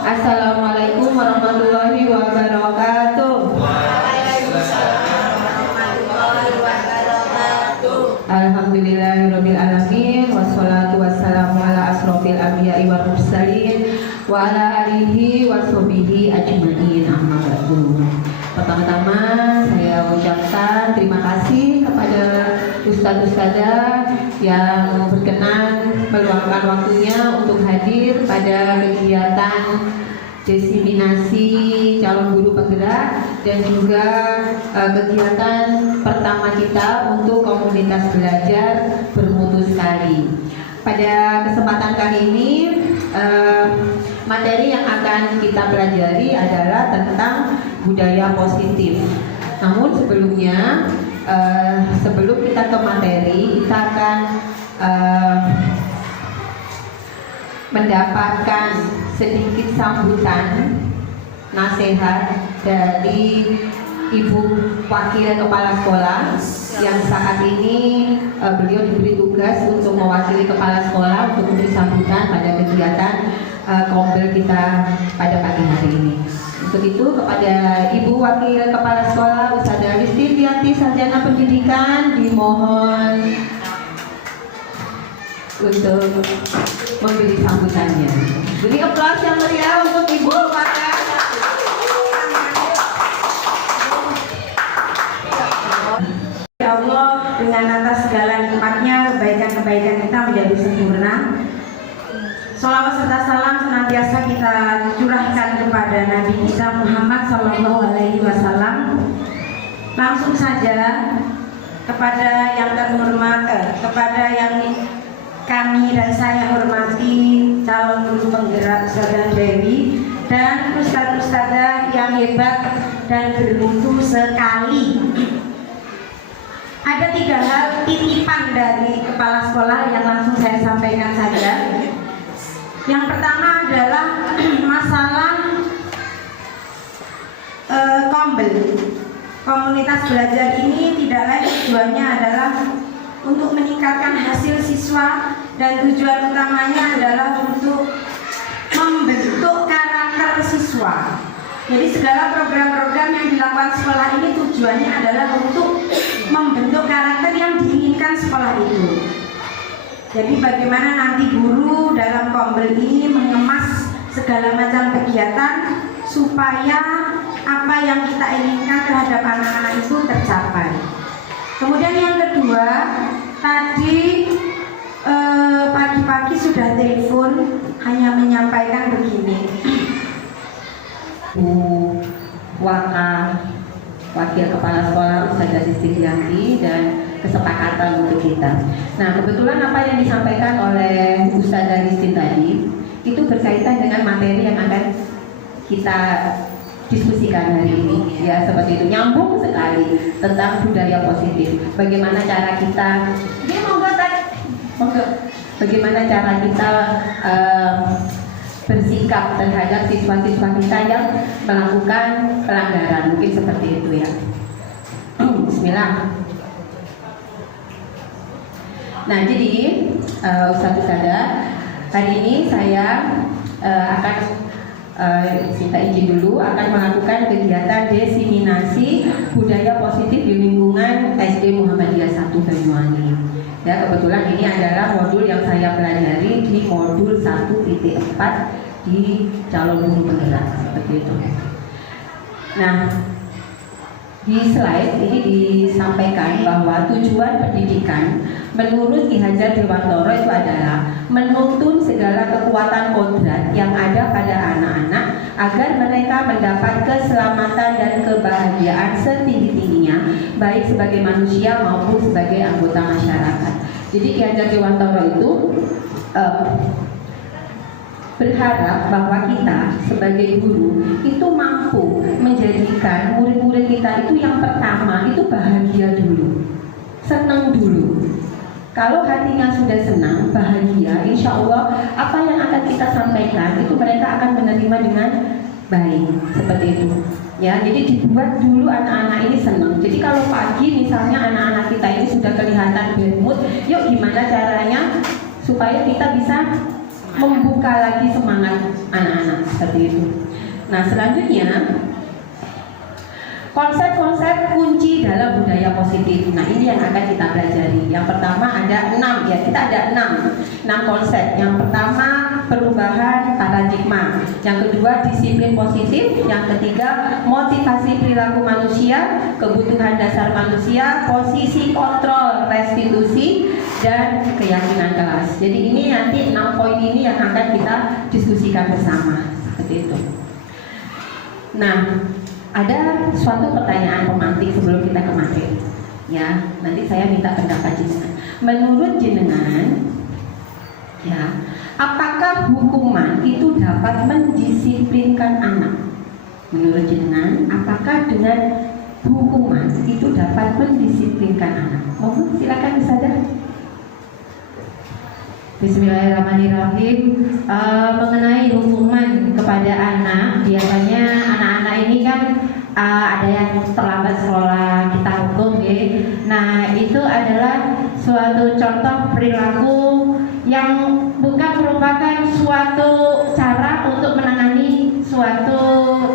Assalamualaikum warahmatullahi wabarakatuh. Alhamdulillahirabbil alamin wassalatu wassalamu ala asrofil anbiya'i wal mursalin wa ala alihi washabihi ajmain. Amma ba'du. Pertama-tama saya ucapkan terima kasih kepada ustadz-ustadzah yang berkenan meluangkan waktunya untuk hadir pada kegiatan diseminasi calon guru penggerak dan juga kegiatan pertama kita untuk komunitas belajar bermutu sekali. Pada kesempatan kali ini materi yang akan kita pelajari adalah tentang budaya positif. Namun sebelumnya sebelum kita ke materi, kita akan mendapatkan sedikit sambutan nasihat dari Ibu Wakil Kepala Sekolah yang saat ini beliau diberi tugas untuk mewakili Kepala Sekolah untuk memberi sambutan pada kegiatan kombel kita pada pagi hari ini. Untuk itu kepada Ibu Wakil Kepala Sekolah Ustadzah Risti Fianti Sarjana Pendidikan dimohon untuk memberi sambutannya. Beri aplaus yang meriah untuk Ibu Wakil. Ya Allah, dengan atas segala nikmatnya, kebaikan-kebaikan kita menjadi sempurna. Sholawat serta salam senantiasa kita curahkan kepada Nabi kita Muhammad SAW. Langsung saja kepada yang terhormat, kepada yang kami dan saya hormati calon guru penggerak Ustadzah Dewi dan ustadz-ustadzah yang hebat dan bermutu sekali. Ada 3 hal titipan dari kepala sekolah yang langsung saya sampaikan saja. Yang pertama adalah masalah kombel. Komunitas belajar ini tidak lain tujuannya adalah untuk meningkatkan hasil siswa dan tujuan utamanya adalah untuk membentuk karakter siswa. Jadi segala program-program yang dilakukan sekolah ini tujuannya adalah untuk membentuk karakter yang diinginkan sekolah itu. Jadi bagaimana nanti guru dalam kombel ini mengemas segala macam kegiatan supaya apa yang kita inginkan terhadap anak-anak itu tercapai. Kemudian yang kedua, tadi pagi-pagi sudah telepon hanya menyampaikan begini. Bu Wakil Kepala Sekolah Ustadzah Risti Fianti dan kesepakatan untuk kita. Nah, kebetulan apa yang disampaikan oleh Ustadzah Risti tadi itu berkaitan dengan materi yang akan kita diskusikan hari ini. Ya, seperti itu, nyambung sekali tentang budaya positif. Bagaimana cara kita, bagaimana cara kita bersikap terhadap siswa-siswa kita yang melakukan pelanggaran, mungkin seperti itu ya. Bismillah. Nah, jadi Ustadzah, hari ini saya akan minta izin dulu akan melakukan kegiatan diseminasi budaya positif di lingkungan SD Muhammadiyah 1 Banyuwangi. Ya, kebetulan ini adalah modul yang saya pelajari di modul 1.4 di calon guru penggerak, seperti itu. Nah, di slide ini disampaikan bahwa tujuan pendidikan menurut Ki Hajar Dewantoro itu adalah menuntun segala kekuatan kodrat yang ada pada anak-anak agar mereka mendapat keselamatan dan kebahagiaan setinggi-tingginya, baik sebagai manusia maupun sebagai anggota masyarakat. Jadi Ki Hajar Dewantoro itu berharap bahwa kita sebagai guru itu mampu menjadikan murid-murid kita itu yang pertama itu bahagia dulu, senang dulu. Kalau hatinya sudah senang, bahagia, insya Allah apa yang akan kita sampaikan itu mereka akan menerima dengan baik, seperti itu. Ya, jadi dibuat dulu anak-anak ini senang. Jadi kalau pagi misalnya anak-anak kita ini sudah kelihatan bad mood, yuk gimana caranya supaya kita bisa membuka lagi semangat anak-anak. seperti itu. Nah, selanjutnya konsep-konsep kunci dalam budaya positif. Nah, ini yang akan kita pelajari. Yang pertama ada 6 ya, kita ada 6 konsep. Yang pertama perubahan paradigma. Yang kedua disiplin positif. Yang ketiga motivasi perilaku manusia, kebutuhan dasar manusia, posisi kontrol restitusi, dan keyakinan kelas. Jadi ini nanti 6 poin ini yang akan kita diskusikan bersama. Seperti itu. Nah, ada suatu pertanyaan pemantik sebelum kita ke materi. Ya, nanti saya minta pendapat jenengan. Menurut jenengan, ya, apakah hukuman itu dapat mendisiplinkan anak? Menurut jenengan, apakah dengan hukuman itu dapat mendisiplinkan anak? Mohon silakan Ustazah. Bismillahirrahmanirrahim. Mengenai hukuman kepada anak, biasanya anak-anak ini kan ada yang terlambat sekolah, kita hukum ya. Nah, itu adalah suatu contoh perilaku yang bukan merupakan suatu cara untuk menangani suatu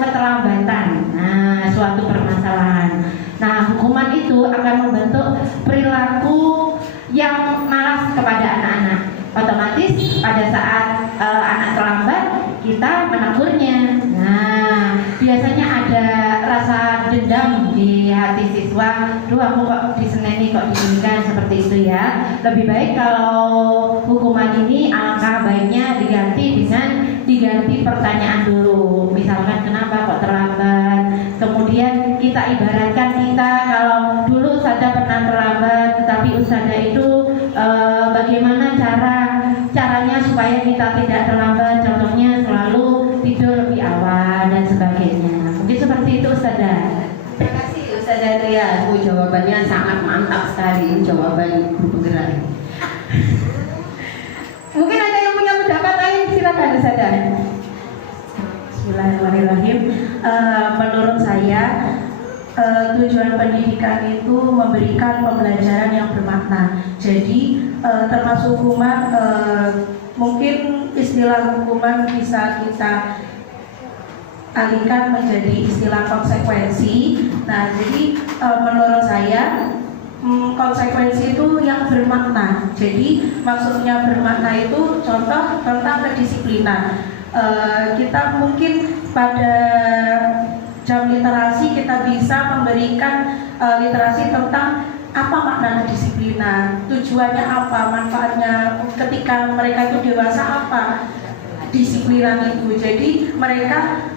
keterlambatan, nah, suatu permasalahan. Nah, hukuman itu akan membentuk perilaku yang malas kepada anak-anak. Otomatis pada saat anak terlambat, kita menegurnya. Nah, biasanya ada rasa dendam di hati siswa. Duh, aku kok diseneni, kok diginikan, seperti itu ya. Lebih baik kalau hukuman ini alangkah baiknya diganti pertanyaan dulu. Misalkan kenapa kok terlambat? Kemudian kita ibaratkan kita kalau dulu Ustazah pernah terlambat, tetapi Ustazah itu bagaimana caranya supaya kita tidak terlambat, contohnya selalu tidur lebih awal dan sebagainya. Mungkin seperti itu Ustazah. Terima kasih Ustazah Ria. Jawabannya sangat mantap sekali, jawaban guru penggerak. Mungkin ada yang punya pendapat lain, silakan Ustazah. Bismillahirrahmanirrahim. Menurut saya tujuan pendidikan itu memberikan pembelajaran yang bermakna. Jadi termasuk hukuman, mungkin istilah hukuman bisa kita alihkan menjadi istilah konsekuensi. Nah, jadi menurut saya konsekuensi itu yang bermakna. Jadi maksudnya bermakna itu contoh tentang kedisiplinan. Kita mungkin pada jam literasi kita bisa memberikan literasi tentang apa makna kedisiplinan, tujuannya apa, manfaatnya ketika mereka itu dewasa apa disiplinan itu. Jadi mereka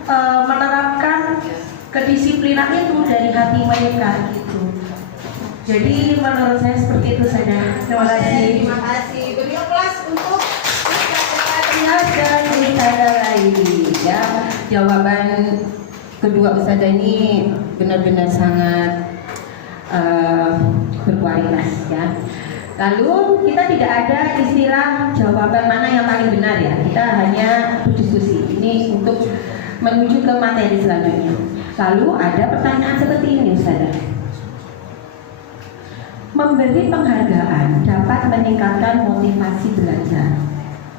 menerapkan kedisiplinan itu dari hati mereka gitu. Jadi menurut saya seperti itu saja. Terima kasih. Terima kasih. Beri kelas untuk Dan Ustazah Laili ya, jawaban kedua Ustazah ini benar-benar sangat berkualitas ya. Lalu kita tidak ada istilah jawaban mana yang paling benar ya. Kita hanya berdiskusi. Ini untuk menuju ke materi selanjutnya. Lalu ada pertanyaan seperti ini Ustazah. Memberi penghargaan dapat meningkatkan motivasi belajar.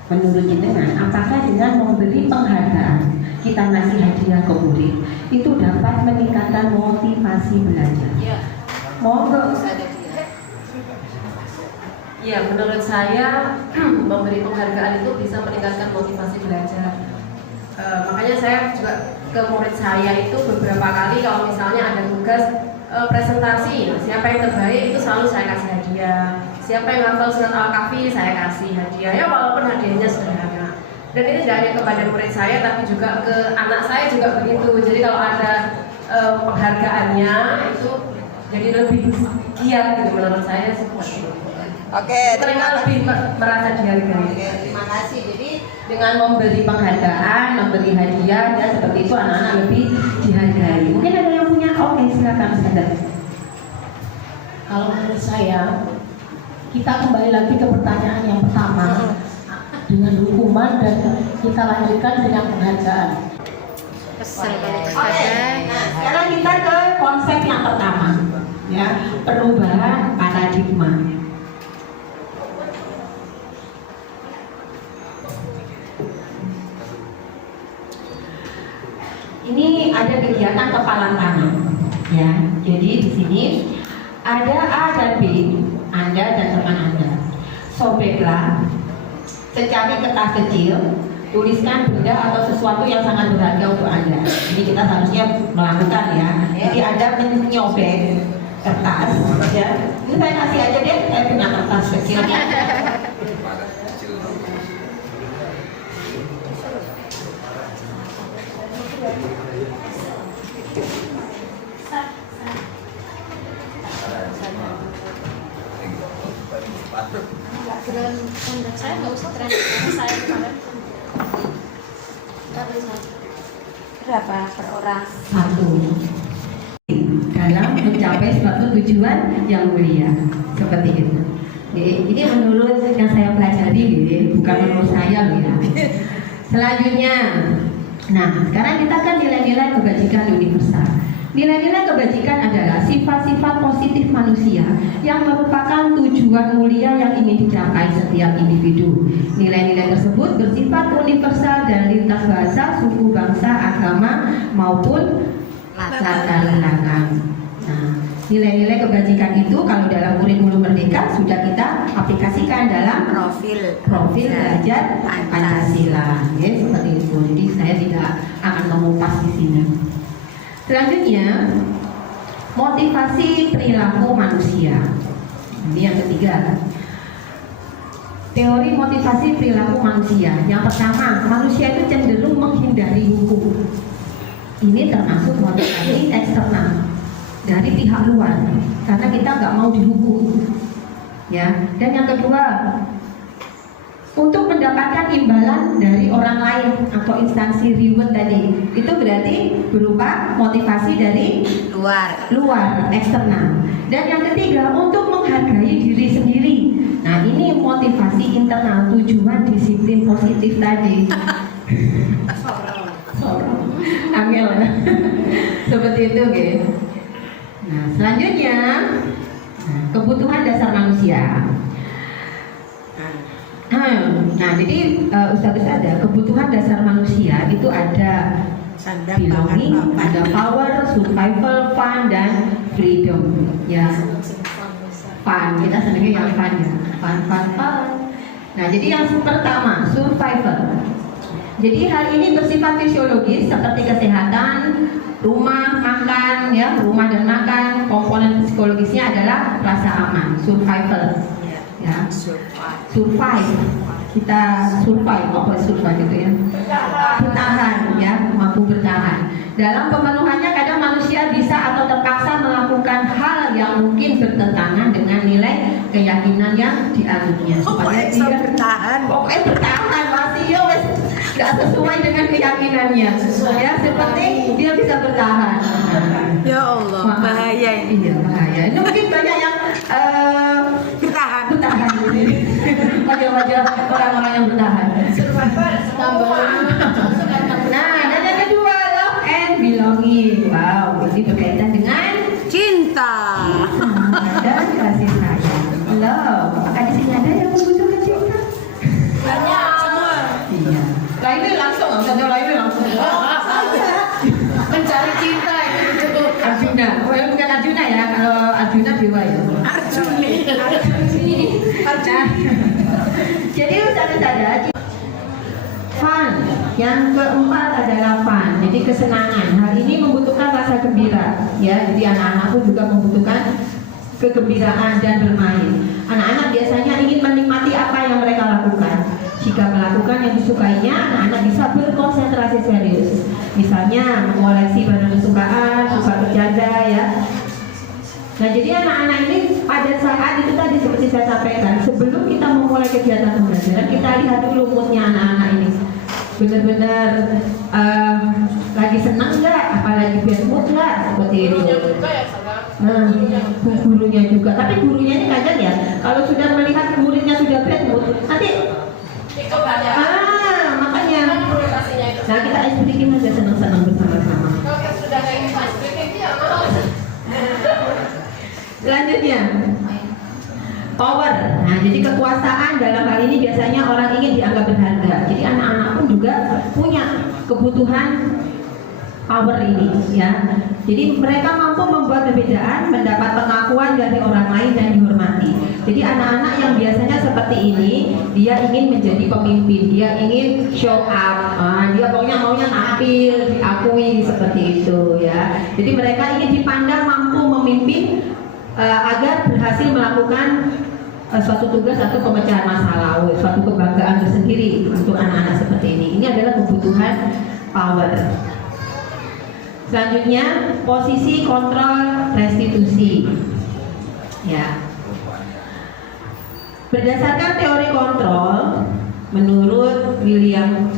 Menurut jenengan, apakah dengan memberi penghargaan, kita ngasih hadiah ke murid, itu dapat meningkatkan motivasi belajar? Ya. Monggo. Ya, menurut saya memberi penghargaan itu bisa meningkatkan motivasi belajar. Makanya saya juga ke murid saya itu beberapa kali kalau misalnya ada tugas presentasi, siapa yang terbaik itu selalu saya kasih hadiah. Siapa yang hafal surat Al-Kahfi saya kasih hadiah. Ya walaupun hadiahnya sederhana. Dan ini tidak hanya kepada murid saya, tapi juga ke anak saya juga begitu. Jadi kalau ada penghargaannya itu jadi lebih giat gitu menurut saya seperti itu. Oke, Mereka lebih merasa dihargai. terima kasih. Jadi Dengan memberi penghargaan, memberi hadiah, ya seperti itu anak-anak lebih dihargai. Mungkin ada yang punya, oke silakan Ustazah. Kalau menurut saya, kita kembali lagi ke pertanyaan yang pertama dengan hukuman dan kita lanjutkan dengan penghargaan. Oke. Nah, sekarang kita ke konsep yang pertama, ya perubahan paradigma. ini ada kegiatan kepalan tangan, ya. Jadi di sini ada A dan B, Anda dan teman Anda. Sobeklah, secari kertas kecil, tuliskan benda atau sesuatu yang sangat berharga untuk Anda. Jadi kita harusnya melakukan ya. Jadi Anda menyobek kertas, ya. Ini saya kasih aja deh, saya punya kertas kecil. Saya nggak usah tren saya kemarin. Berapa per orang? Satu. Dalam mencapai suatu tujuan yang mulia, seperti itu. Ini menurut yang saya pelajari, bukan menurut saya, ya. Selanjutnya, nah sekarang kita kan nilai-nilai kebajikan universal. Nilai-nilai kebajikan adalah sifat-sifat positif manusia yang merupakan tujuan mulia yang ingin dicapai setiap individu. Nilai-nilai tersebut bersifat universal dan lintas bahasa, suku, bangsa, agama maupun latar belakang. Nah, nilai-nilai kebajikan itu kalau dalam kurikulum Merdeka sudah kita aplikasikan dalam profil belajar Pancasila, ya, seperti itu. Jadi saya tidak akan mengupas di sini. Selanjutnya, motivasi perilaku manusia. Ini yang ketiga. Teori motivasi perilaku manusia. Yang pertama, manusia itu cenderung menghindari hukum. Ini termasuk motivasi eksternal dari pihak luar, karena kita nggak mau dihukum. Ya. Dan yang kedua, untuk mendapatkan imbalan dari orang lain atau instansi reward tadi, itu berarti berupa motivasi dari luar eksternal. Dan yang ketiga, untuk menghargai diri sendiri. Nah, ini motivasi internal, tujuan disiplin positif tadi. Angel. Seperti itu, gitu. Nah, selanjutnya, kebutuhan dasar manusia. Nah, jadi Ustaz ada kebutuhan dasar manusia itu ada belonging, ada power, survival, fun, dan freedom. Ya, fun, kita senangnya yang fun ya, fun. Nah, jadi yang pertama survival. Jadi hal ini bersifat fisiologis seperti kesehatan, rumah, makan, ya, rumah dan makan. Komponen psikologisnya adalah rasa aman, survival. Ya, survive, kita survive, apa survive itu ya, bertahan, ya, mampu bertahan. Dalam pemenuhannya kadang manusia bisa atau terpaksa melakukan hal yang mungkin bertentangan dengan nilai keyakinan yang dianutnya supaya dia bertahan, pokoknya bertahan masih ya wes nggak sesuai dengan keyakinannya, ya, seperti dia bisa bertahan. Ya Allah, bahaya ini. Iya, bahaya. Ini mungkin banyak yang bertahan ini. Wajah-wajah orang-orang yang bertahan. Nah, dan yang kedua, love and belonging. Wow, ini berkaitan dengan Cinta dan kasih sayang. Love, apakah di sini ada yang membutuhkan cinta? banyak semua. Iya. Lainnya langsung, contoh lainnya langsung. Mencari cinta itu. Arjuna, oh ya bukan Arjuna ya, kalau Arjuna dewa ya. Arjuni. Jadi ustaz-ustazah, fun. Yang keempat adalah fun, jadi kesenangan. Hal ini membutuhkan rasa gembira, ya. Jadi anak-anak pun juga membutuhkan kegembiraan dan bermain. Anak-anak biasanya ingin menikmati apa yang mereka lakukan. Jika melakukan yang disukainya, anak-anak bisa berkonsentrasi serius. Misalnya mengoleksi barang kesukaan, suka bercanda, ya. Nah, jadi anak-anak ini pada saat itu tadi seperti saya sampaikan, sebelum kita memulai kegiatan pembelajaran, kita lihat dulu moodnya anak-anak ini. Benar-benar lagi senang nggak? Apalagi bad mood nggak? Seperti itu. Nah, gurunya juga. Tapi gurunya ini kadang ya, kalau sudah melihat muridnya sudah bad mood, nanti makanya. Nah, kita ice breaking aja, senang-senang bersama-sama. Selanjutnya, power. Nah, jadi kekuasaan dalam hal ini biasanya orang ingin dianggap berharga. Jadi anak-anak pun juga punya kebutuhan power ini, ya. Jadi mereka mampu membuat perbedaan, mendapat pengakuan dari orang lain dan dihormati. Jadi anak-anak yang biasanya seperti ini, dia ingin menjadi pemimpin, dia ingin show up, dia pokoknya maunya tampil, diakui seperti itu, ya. Jadi mereka ingin dipandang mampu memimpin agar berhasil melakukan suatu tugas atau pemecahan masalah, suatu kebanggaan tersendiri untuk anak-anak seperti ini. Ini adalah kebutuhan power. Selanjutnya, posisi kontrol restitusi. Ya. Berdasarkan teori kontrol, menurut William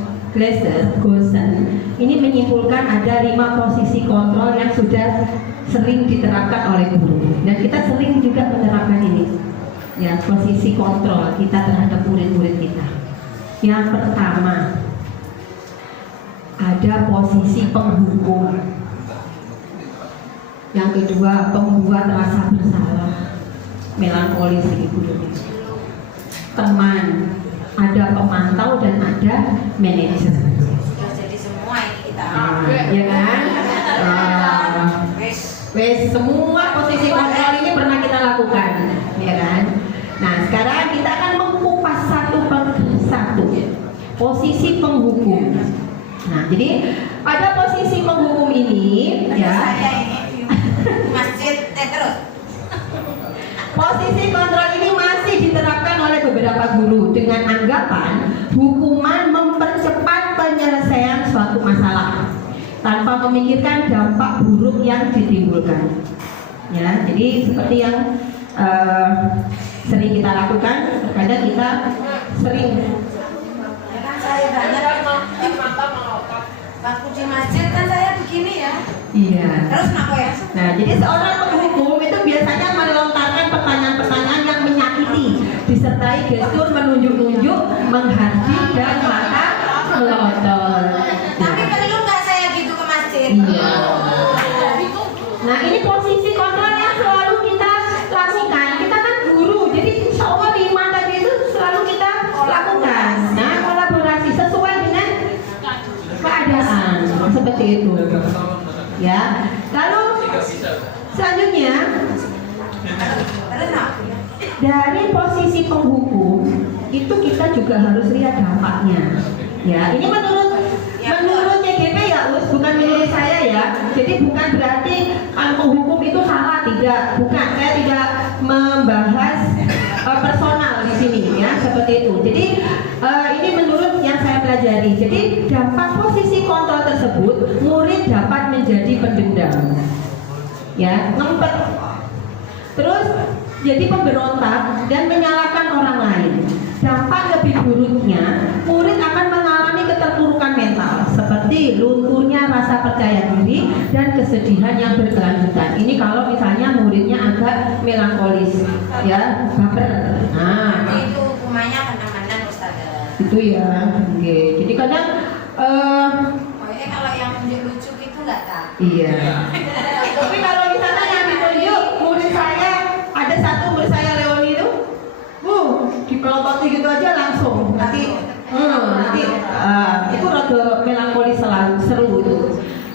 Gosen, ini menyimpulkan ada 5 posisi kontrol yang sudah sering diterapkan oleh guru, dan kita sering juga menerapkan ini. Ya, posisi kontrol kita terhadap murid-murid kita. Yang pertama, ada posisi penghukum. Yang kedua, pembuat rasa bersalah, melankolis ibu. Teman, ada pemantau dan ada manajer. Sudah jadi semua ini kita. Ya kan? Wes, semua posisi kontrol ini pernah kita lakukan, ya kan? Nah, sekarang kita akan mengupas satu per satu. Posisi penghukum. Nah, jadi pada posisi penghukum ini, ya. Saya ini di masjid terus. Posisi kontrol ini masih diterapkan oleh beberapa guru dengan anggapan hukuman mempercepat penyelesaian suatu masalah tanpa memikirkan dampak buruk yang ditimbulkan. Ya, jadi seperti yang sering kita lakukan, kadang kita sering. Ya kan saya banyak waktu di masjid kan saya begini ya. Iya. Terus kenapa ya? Nah, jadi seorang penghukum itu biasanya melontarkan pertanyaan-pertanyaan yang menyakiti, disertai gestur menunjuk-nunjuk, menghardik dan mata melotot. Tapi perlu nggak saya gitu ke masjid? Iya. Nah, ini posisi kontrol yang selalu kita lakukan. Kita kan guru, jadi insya Allah 5 tadi itu selalu kita lakukan. Nah, kolaborasi sesuai dengan keadaan seperti itu. Ya. Lalu selanjutnya, dari posisi penghukum itu kita juga harus lihat dampaknya. Ya, ini menurut YGP ya, bukan menurut saya ya. Jadi bukan berarti kalau penghukum itu salah, tidak. Bukan, saya tidak membahas personal di sini ya, seperti itu. Jadi ini menurut yang saya pelajari. Jadi dampak posisi kontrol tersebut, murid dapat menjadi pendendam, ya, ngempet, terus jadi pemberontak dan menyalahkan orang lain. Dampak lebih buruknya, murid akan mengalami keterpurukan mental seperti lunturnya rasa percaya diri dan kesedihan yang berkelanjutan. Ini kalau misalnya muridnya agak melankolis, ya, baper. Nah, Itu hukumannya kena-kena Ustazah. itu ya. Oke. Jadi kadang Pokoknya kalau yang lucu itu nggak tahu. iya. Tapi kalau misalnya yang ditunjuk murid saya, ada satu murid saya Leoni itu, dipelototi gitu aja langsung. Nanti itu rada melankolis seru itu.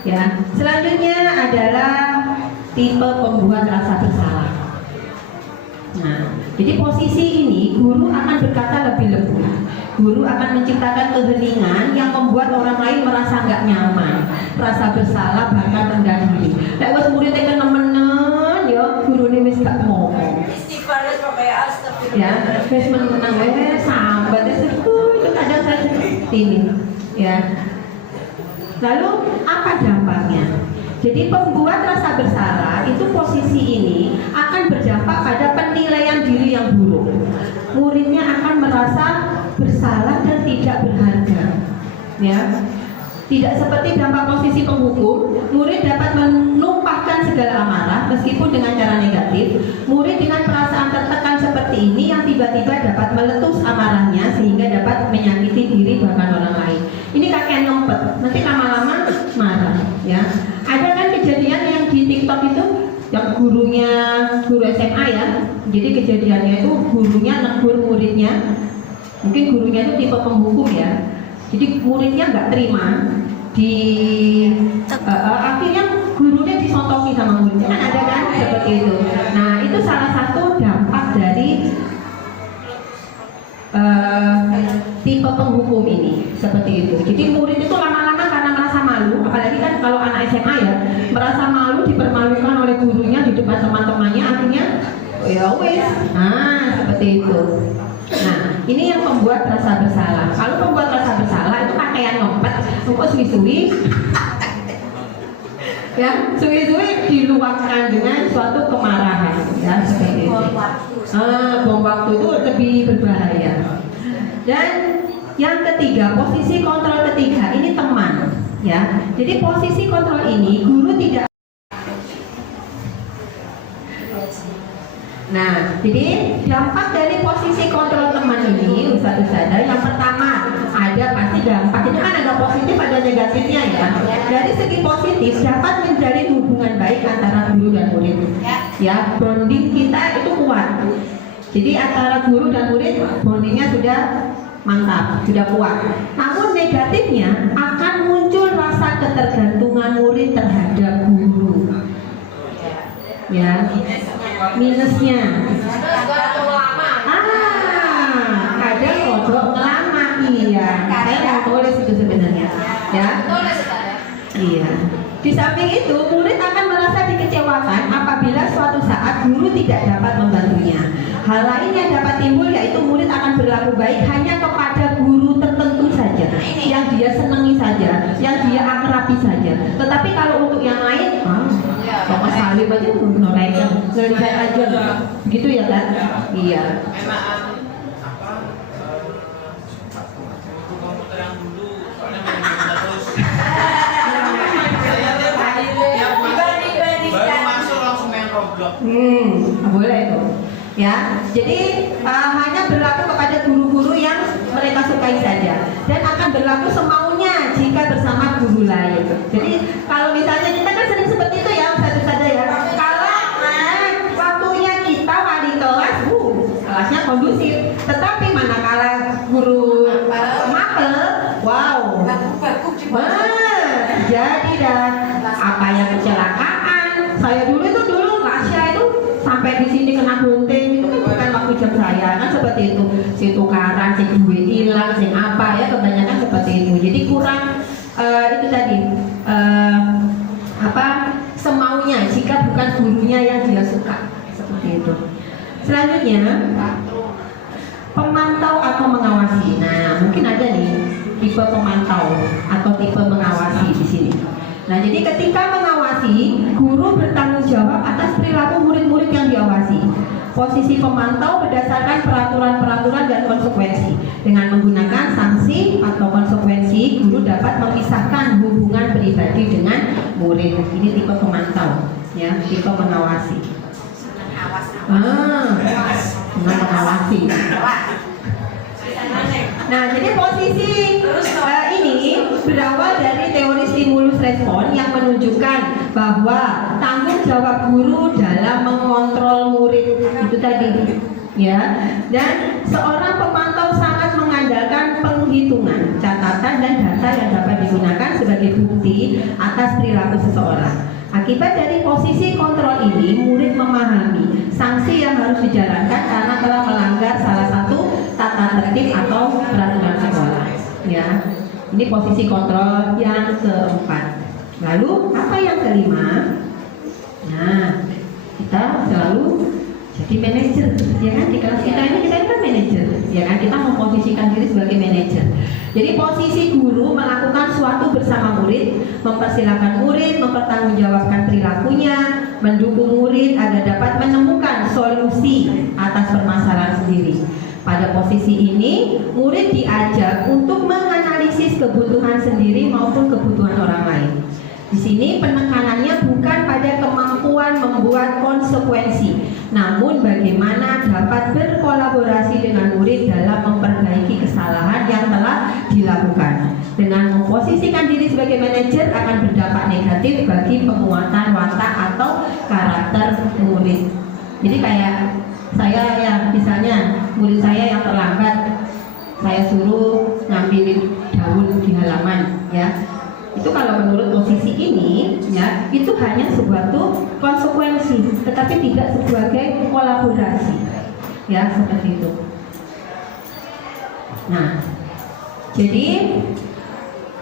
Ya. Selanjutnya adalah tipe pembuat rasa bersalah. Nah, jadi posisi ini guru akan berkata lebih lembut. Guru akan menciptakan keheningan yang membuat orang lain merasa nggak nyaman, rasa bersalah, bahkan rendah diri. Lek wis muridnya kenemenen ya, guru ini wis gak ngomong. Istighfar pakai astagfirullah. Ya, wis menang sambat itu kadang saya seperti ini. Ya. Lalu apa dampaknya? Jadi pembuat rasa bersalah itu posisi ini akan berdampak pada penilaian diri yang buruk. Muridnya akan merasa bersalah dan tidak berharga. Ya. Tidak seperti dampak posisi penghukum, murid dapat menumpahkan segala amarah meskipun dengan cara negatif. Murid dengan perasaan tertekan seperti ini yang tiba-tiba dapat meletus amarahnya sehingga dapat menyakiti diri bahkan orang lain. Ini kakek ngempet, nanti lama-lama marah. Ya. Ada kan kejadian yang di TikTok itu yang guru SMA ya. Jadi kejadiannya itu gurunya negur muridnya. Mungkin gurunya itu tipe penghukum ya. Jadi muridnya nggak terima, akhirnya gurunya disontoki sama muridnya, kan ada kan seperti itu. Nah itu salah satu dampak dari tipe penghukum ini seperti itu. Jadi murid itu lama-lama karena merasa malu, apalagi kan kalau anak SMA ya, merasa malu dipermalukan oleh gurunya di depan teman-temannya, akhirnya ya wes, seperti itu. Nah ini yang membuat rasa bersalah. Kalau membuat rasa bersalah itu pakaian ngempet, kok suwi-suwi, ya suwi-suwi diluapkan dengan suatu kemarahan, ya seperti itu. Bom waktu itu lebih berbahaya. Dan yang ketiga, posisi kontrol ketiga ini teman, ya. Jadi posisi kontrol ini guru tidak. Nah, jadi dampak dari posisi kontrol teman ini Ustaz-Ustazah, yang pertama ada pasti dampak, ini kan ada positif ada negatifnya ya. Dari segi positif dapat menjalin hubungan baik antara guru dan murid. Ya, bonding kita itu kuat. Jadi antara guru dan murid bondingnya sudah mantap, sudah kuat. Namun negatifnya akan muncul rasa ketergantungan murid terhadap guru. Ya, minusnya. Kadang kodok lama, iya. Saya mau tulis itu sebenarnya. Ya. Iya. Di samping itu, murid akan merasa dikecewakan apabila suatu saat guru tidak dapat membantunya. Hal lain yang dapat timbul yaitu murid akan berlaku baik hanya kepada guru tertentu saja, yang dia senangi saja, yang dia akrabi saja. Tetapi kalau untuk yang lain, Mas Salim aja noreka, ngelihat aja, begitu ya kan? Iya. Boleh itu. Ya, jadi hanya berlaku kepada guru-guru yang mereka sukai saja, dan akan berlaku semaunya jika bersama guru lain. Jadi kalau misalnya kita kan sering seperti itu ya, satu-satu ya. Kalau waktunya kita wali kelas, kelasnya kondusif. Tetapi manakala guru mapel, wow, jadi dah apa yang kecelakaan. Saya dulu Rasya itu sampai di sini kena gunting, itu kan bukan waktu jam saya, kan seperti itu. Si tukaran, si duit hilang, si apa ya, kebanyakan seperti itu. Jadi kurang itu tadi semaunya jika bukan gurunya yang dia suka, seperti itu. Selanjutnya pemantau atau mengawasi. Nah mungkin ada nih tipe pemantau atau tipe mengawasi di sini. Nah, jadi ketika mengawasi, guru bertanggung jawab atas perilaku murid-murid yang diawasi. Posisi pemantau berdasarkan peraturan-peraturan dan konsekuensi. Dengan menggunakan sanksi atau konsekuensi, guru dapat memisahkan hubungan pribadi dengan murid. Ini tipe pemantau, ya, tipe mengawasi. Mengawasi. Nah, jadi posisi ini berawal dari teori stimulus respon yang menunjukkan bahwa tanggung jawab guru dalam mengontrol murid itu tadi, ya. Dan seorang pemantau sangat mengandalkan penghitungan, catatan dan data yang dapat digunakan sebagai bukti atas perilaku seseorang. Akibat dari posisi kontrol ini, murid memahami sanksi yang harus dijalankan karena telah melanggar salah satu tata tertib atau peraturan sekolah. Ya, ini posisi kontrol yang keempat. Lalu apa yang kelima? Nah, kita selalu jadi manajer, ya kan? Di kelas kita ini kita kan manajer, ya kan? Kita memposisikan diri sebagai manajer. Jadi posisi guru melakukan suatu bersama murid, mempersilahkan murid mempertanggungjawabkan perilakunya, mendukung murid agar dapat menemukan solusi atas permasalahan sendiri. Pada posisi ini, murid diajak untuk menganalisis kebutuhan sendiri maupun kebutuhan orang lain. Di sini penekanannya bukan pada kemampuan membuat konsekuensi, namun bagaimana dapat berkolaborasi dengan murid dalam memperbaiki kesalahan yang telah dilakukan. Dengan memposisikan diri sebagai manajer akan berdampak negatif bagi penguatan watak atau karakter murid. Jadi kayak saya ya, misalnya murid saya yang terlambat, saya suruh ngambil daun di halaman, ya. Itu kalau menurut posisi ini, ya, itu hanya suatu konsekuensi, tetapi tidak sebagai kolaborasi, ya, seperti itu. Nah, jadi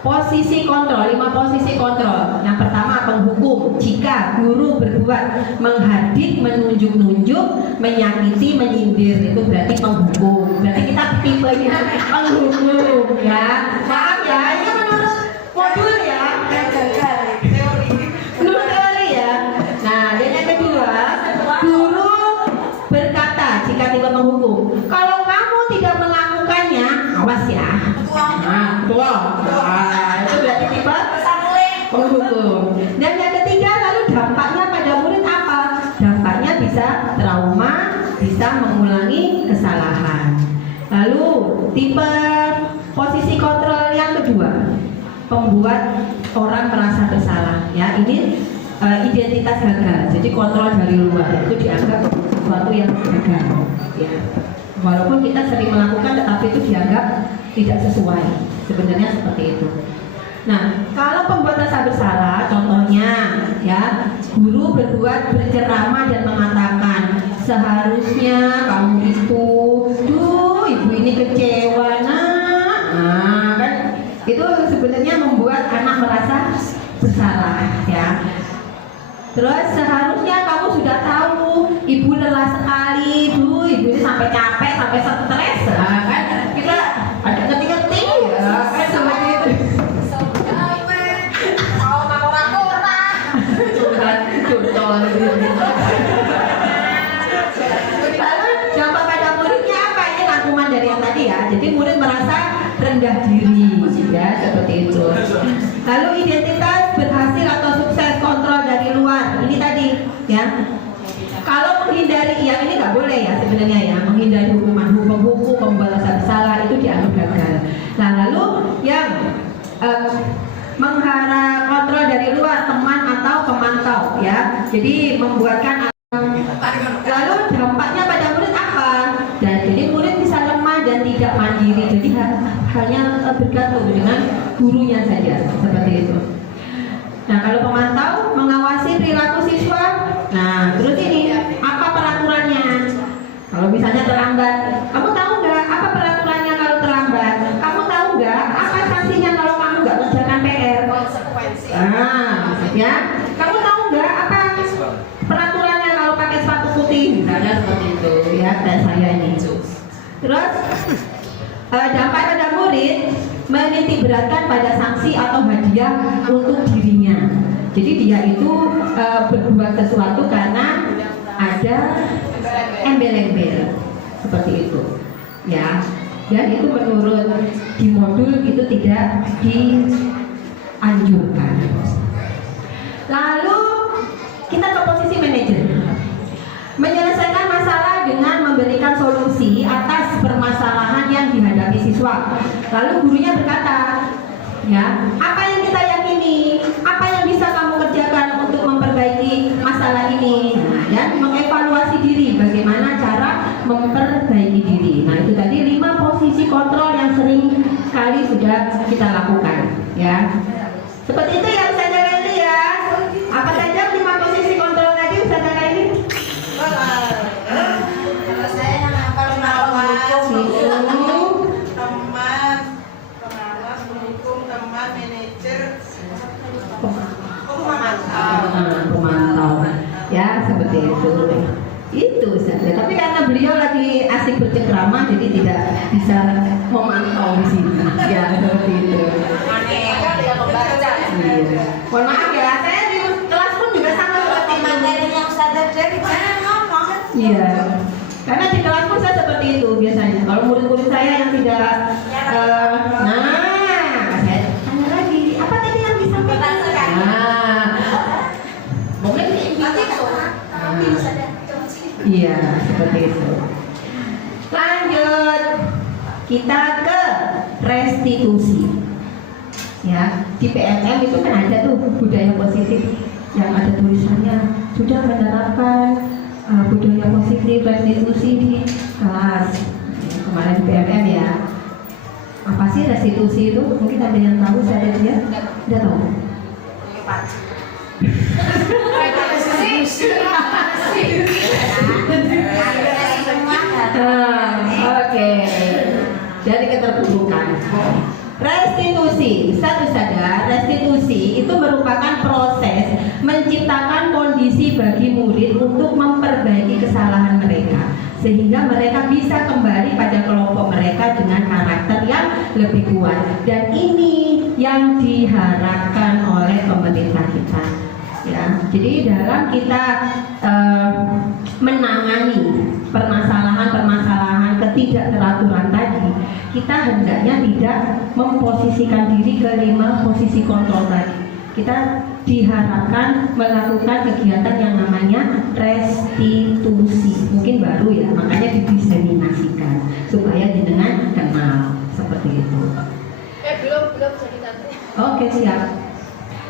posisi kontrol, 5 posisi kontrol. Yang pertama, penghukum. Jika guru berbuat menghadik, menunjuk-nunjuk, menyakiti, menyindir, itu berarti penghukum. Berarti kita tipenya penghukum, ya. Maaf ya, ini menurut modul ya. Menurut teori ya. Nah, dan yang kedua, guru berkata jika tipe penghukum, kalau kamu tidak melakukannya, awas ya. Nah, itu berarti tipe penghukum. Dan yang ketiga, lalu dampaknya pada murid apa? Dampaknya bisa trauma, bisa mengulangi kesalahan. Lalu tipe posisi kontrol yang kedua, pembuat orang merasa bersalah. Ya, ini identitas gagal. Jadi kontrol dari luar itu dianggap sesuatu yang gagal. Ya. Walaupun kita sering melakukan, tetapi itu dianggap tidak sesuai. Sebenarnya seperti itu. Nah, kalau pembuat rasa bersalah, contohnya, ya, guru berceramah dan mengatakan, seharusnya kamu itu, duh, ibu ini kecewa, nah, kan, itu sebenarnya membuat anak merasa bersalah, ya. Terus seharusnya kamu sudah tahu, ibu lelah sekali, duh, ibu ini sampai capek, sampai stres, nah, kan, kita ada ngerti-ngerti, ya, kan, seperti itu. Lalu dampak pada muridnya apa? Ini rangkuman dari yang tadi ya. Jadi murid merasa rendah diri, ya, seperti itu. Lalu identitas berhasil atau sukses kontrol dari luar. Ini tadi, ya. Kalau menghindari, ya ini nggak boleh ya sebenarnya ya, menghindari hukuman, hukum, membuat rasa bersalah itu dianggap gagal. Nah, lalu yang mengharap kontrol dari luar, teman atau pemantau, ya. Jadi membuatkan, lalu dampaknya pada murid apa? Dan jadi murid bisa lemah dan tidak mandiri. Jadi hanya bergantung dengan gurunya saja, seperti itu. Nah, kalau pemantau mengawasi perilaku siswa. Nah, terus ini apa peraturannya? Kalau misalnya terlambat, kamu tahu nggak apa peraturannya kalau terlambat? Kamu tahu nggak apa sanksinya kalau kamu nggak kerjakan PR? Ya, kamu tahu nggak apa peraturannya kalau pakai sepatu putih? Misalnya seperti itu, ya, dan saya ini. Terus dampak pada murid menitik beratkan pada sanksi atau hadiah untuk dirinya. Jadi dia itu berbuat sesuatu karena ada embel-embel seperti itu, ya. Dan itu menurut di modul itu tidak dianjurkan. Lalu kita ke posisi manajer, menyelesaikan masalah dengan memberikan solusi atas permasalahan yang dihadapi siswa. Lalu gurunya berkata, ya, apa yang kita yakini, apa yang bisa kamu kerjakan untuk memperbaiki masalah ini, nah, dan mengevaluasi diri, bagaimana cara memperbaiki diri. Nah, itu tadi 5 posisi kontrol yang sering kali sudah kita lakukan, ya. Seperti itu ya Ustaz Raili ya. Apa saja 5 posisi kontrol tadi Ustaz Raili? Kalau saya yang hafal teman, pengawas, pendukung, teman, manajer, Pemantau, ya, seperti itu. Itu saja. Tapi karena beliau lagi asik berceramah, jadi tidak bisa memantau di sini. Ya, seperti itu. Iya. Mohon maaf ya, saya di kelas pun juga sama seperti itu. materinya Ustazah dari jangan ngomong. Iya. Karena di kelas pun saya seperti itu biasanya. Kalau murid-murid saya yang tidak, saya tanya lagi, apa tadi yang disampaikan? Nah, mungkin iya, seperti itu. Lanjut, kita ke restitusi. Ya, di PNM itu kan ada tuh budaya positif yang ada tulisannya sudah menerapkan budaya positif restitusi di kelas. Kemarin di PNM ya. Apa sih restitusi itu? Mungkin ada yang tahu, saya dia? Tidak tahu. Oke. Jadi keterbukaan. Restitusi, satu sadar, restitusi itu merupakan proses menciptakan kondisi bagi murid untuk memperbaiki kesalahan mereka, sehingga mereka bisa kembali pada kelompok mereka dengan karakter yang lebih kuat. Dan ini yang diharapkan oleh pemerintah kita. Ya, jadi dalam kita menangani permasalahan-permasalahan ketidakteraturan tadi, kita hendaknya tidak memposisikan diri ke 5 posisi kontrol tadi. Kita diharapkan melakukan kegiatan yang namanya restitusi. Mungkin baru ya, makanya didiseminasikan supaya jenengan kenal seperti itu. Belum jadi nanti. Oke, siap.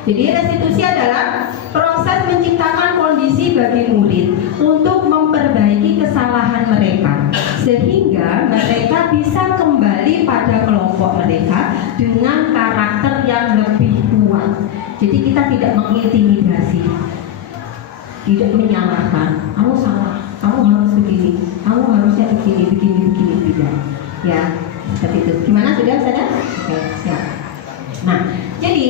Jadi restitusi adalah proses menciptakan kondisi bagi murid untuk memperbaiki kesalahan mereka, sehingga mereka bisa kembali pada kelompok mereka dengan karakter yang lebih kuat. Jadi kita tidak mengintimidasi, tidak menyalahkan. Kamu salah, kamu harus begini, kamu harusnya begini, tidak. Ya, seperti itu. Gimana, sudah sadar? Oke, siap. Nah, jadi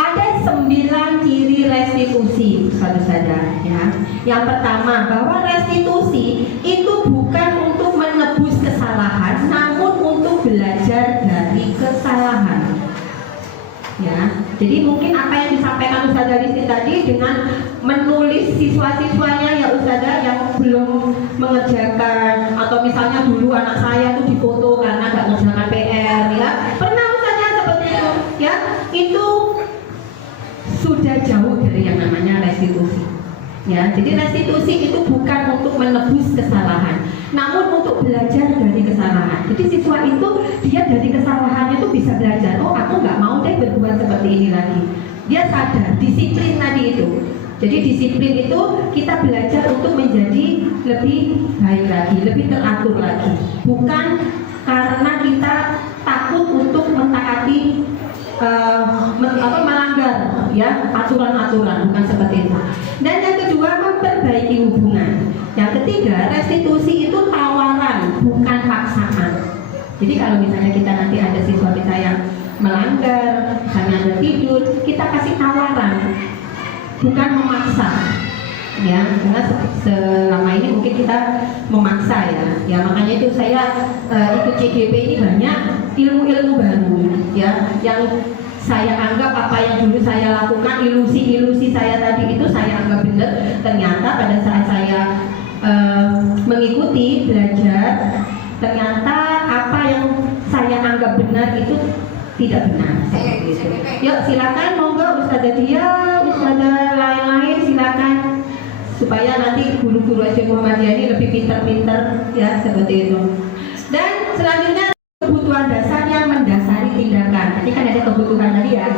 ada 9 ciri restitusi, satu sadar ya. Yang pertama, bahwa restitusi itu bukan untuk menebus kesalahan, namun untuk belajar dari kesalahan. Ya, jadi mungkin apa yang disampaikan Ustazah Listi tadi dengan menulis siswa-siswanya ya Ustazah yang belum mengerjakan, atau misalnya dulu anak saya tuh difoto karena nggak mengerjakan PR ya, pernah Ustazah seperti itu ya, itu sudah jauh dari yang namanya restitusi. Ya, jadi restitusi itu bukan untuk menebus kesalahan, namun untuk belajar dari kesalahan. Jadi siswa itu dia dari kesalahannya itu bisa belajar. Oh, aku nggak mau deh berbuat seperti ini lagi. Dia sadar, disiplin tadi itu. Jadi disiplin itu kita belajar untuk menjadi lebih baik lagi, lebih teratur lagi. Bukan karena kita takut untuk mentaati melanggar ya aturan-aturan, bukan seperti itu. Dan yang kedua, memperbaiki hubungan. Yang ketiga, restitusi itu tawaran, bukan paksaan. Jadi kalau misalnya kita nanti ada siswa kita yang melanggar, misalnya ada tidur, kita kasih tawaran, bukan memaksa. Ya, karena selama ini mungkin kita memaksa ya. Ya makanya itu saya ikut CGP ini banyak ilmu-ilmu baru ya, yang saya anggap apa yang dulu saya lakukan, ilusi-ilusi saya tadi itu saya anggap benar. Ternyata pada saat saya mengikuti belajar, ternyata apa yang saya anggap benar itu tidak benar. Gitu. Yuk silakan, monggo Ustazah Dia, Ustazah lain-lain silakan, supaya nanti guru-guru SD Muhammadiyah ini lebih pintar-pintar ya, seperti itu. Dan selanjutnya kebutuhan dasar yang mendasari tindakan. Tadi kan ada kebutuhan tadi ya,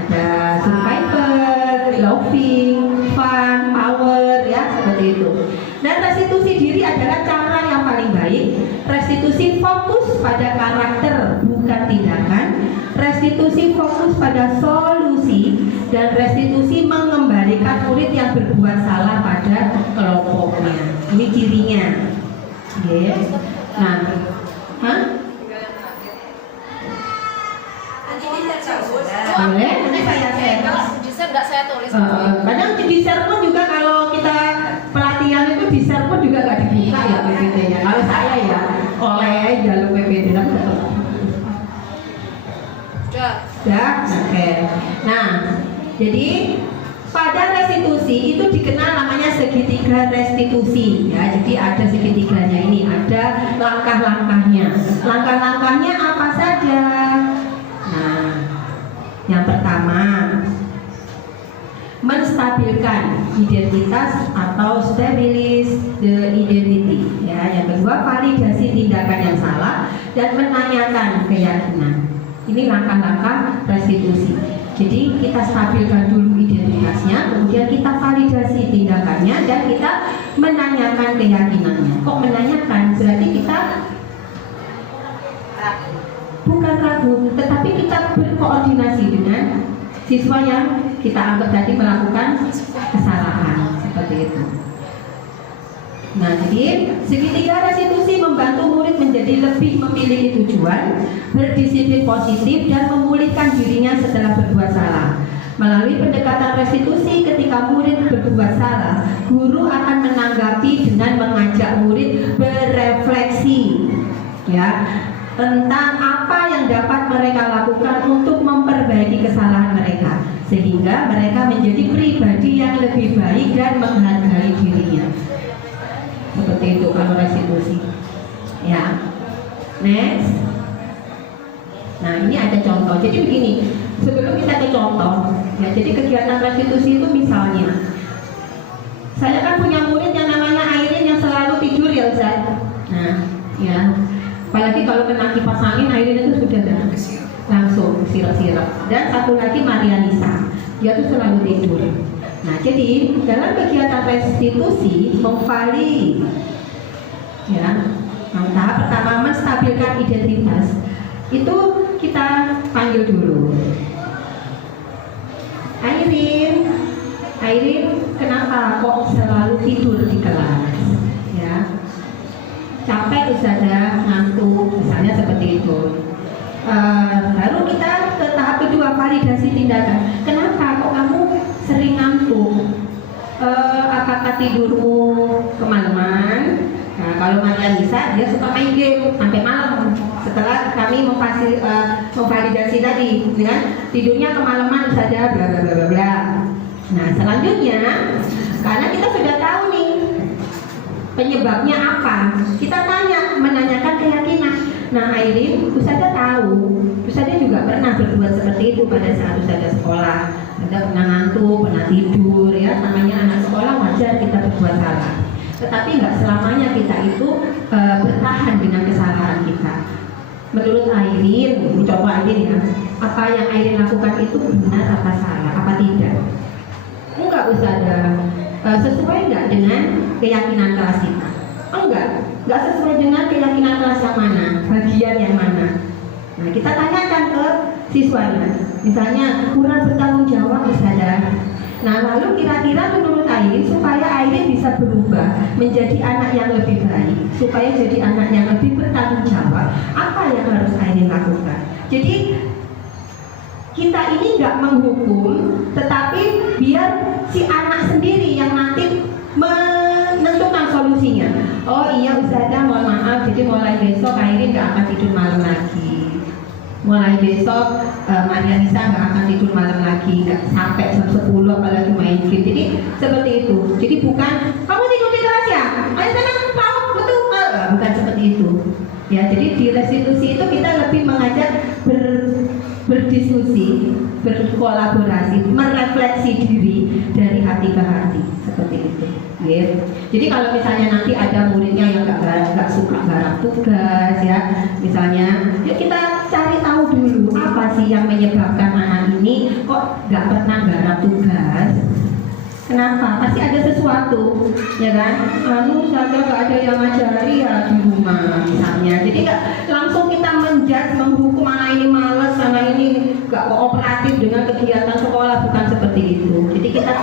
ada survivor, loving, fun, power ya, seperti itu. Dan restitusi diri adalah cara yang paling baik. Restitusi fokus pada karakter bukan tindakan. Restitusi fokus pada solusi, dan restitusi mengembalikan murid yang berbuat salah pada kelompoknya. Ini cirinya. Yeah. Nah, boleh, nanti saya share. Di share nggak saya tulis. Kadang di share pun juga kalau kita pelatihan itu di share pun juga nggak dibuka ya PPT-nya. Kalau saya ya oleh jalur PPT tapi tetap. Ya, oke. Nah, jadi pada restitusi itu dikenal namanya segitiga restitusi ya. Jadi ada segitiganya ini, ada langkah-langkahnya. Langkah-langkahnya apa saja? Nah, yang pertama, menstabilkan identitas atau stabilize the identity ya. Yang kedua, validasi tindakan yang salah dan menanyakan keyakinan. Ini langkah-langkah restitusi. Jadi kita stabilkan dulu identitasnya, kemudian kita validasi tindakannya, dan kita menanyakan keyakinannya. Kok menanyakan? Berarti kita bukan ragu, tetapi kita berkoordinasi dengan siswa yang kita anggap tadi melakukan kesalahan seperti itu. Nah, jadi segitiga restitusi membantu murid menjadi lebih memiliki tujuan, berdisiplin positif, dan memulihkan dirinya setelah berbuat salah. Melalui pendekatan restitusi, ketika murid berbuat salah, guru akan menanggapi dengan mengajak murid berefleksi, ya, tentang apa yang dapat mereka lakukan untuk memperbaiki kesalahan mereka, sehingga mereka menjadi pribadi yang lebih baik dan menghargai dirinya. Seperti itu kalau restitusi, ya. Next. Nah, ini ada contoh. Jadi begini, sebelum kita ke contoh, ya, jadi kegiatan restitusi itu misalnya, saya kan punya murid yang namanya Airin yang selalu tidur, ya Ustaz. Nah, ya, apalagi kalau kena kipas angin, Airin itu sudah langsung sirap-sirap. Dan satu lagi Maria Lisa, dia tuh selalu tidur. Nah, jadi dalam kegiatan restitusi memvali, ya, tahap pertama menstabilkan identitas, itu kita panggil dulu. Airin, kenapa kok selalu tidur di kelas? Ya, capek Ustazah, ngantuk, misalnya seperti itu. Baru kita ke tahap kedua, validasi tindakan. Kenapa kok kamu sering ngantuk? Apakah tidurmu kemalaman? Nah, kalau Maria Lisa, dia suka main game sampai malam. Setelah kami memvalidasi tadi, kan? Tidurnya kemalaman saja, bla bla bla bla bla. Nah, selanjutnya, karena kita sudah tahu nih penyebabnya apa, kita menanyakan keyakinan. Nah, Airin, Ustazah tahu, Ustazah juga pernah berbuat seperti itu pada saat Ustazah sekolah. Ustazah pernah ngantuk, pernah tidur, ya. Namanya anak sekolah, wajar kita berbuat salah. Tetapi nggak selamanya kita itu bertahan dengan kesalahan kita. Menurut Airin, coba Airin, ya, apa yang Airin lakukan itu benar apa salah, apa tidak? Enggak, Ustazah. Sesuai nggak dengan keyakinan kelas kita? Enggak sesuai dengan keyakinan kelas yang mana, bagian yang mana. Nah, kita tanyakan ke siswanya, misalnya kurang bertanggung jawab Ustazah. Nah, lalu kira-kira menurut Airin, supaya Airin bisa berubah menjadi anak yang lebih baik, supaya jadi anak yang lebih bertanggung jawab, apa yang harus Airin lakukan? Jadi kita ini nggak menghukum, tetapi biar si anak sendiri yang nanti menentukan solusinya. Oh iya Ustazah, mohon maaf, jadi mulai besok Airin nggak akan tidur malam lagi. Mulai besok Maria Lisa nggak akan tidur malam lagi, nggak sampai jam 10 apalagi main game. Jadi seperti itu. Jadi bukan kamu tidur di kelas ya, ayo sana tahu betul, bukan seperti itu. Ya, jadi di restitusi itu kita lebih mengajak berdiskusi, berkolaborasi, merefleksi diri dari hati ke hati, seperti itu. Ya. Jadi kalau misalnya nanti ada muridnya yang nggak suka garap tugas, ya, misalnya, yuk kita cari tahu dulu apa sih yang menyebabkan anak ini kok nggak pernah garap tugas. Kenapa? Pasti ada sesuatu, ya kan? Saja nggak ada yang ngajari ya di rumah, misalnya. Jadi nggak langsung kita menjudge, menghukum anak ini malas, anak ini nggak kooperatif dengan kegiatan sekolah, bukan seperti itu. Jadi kita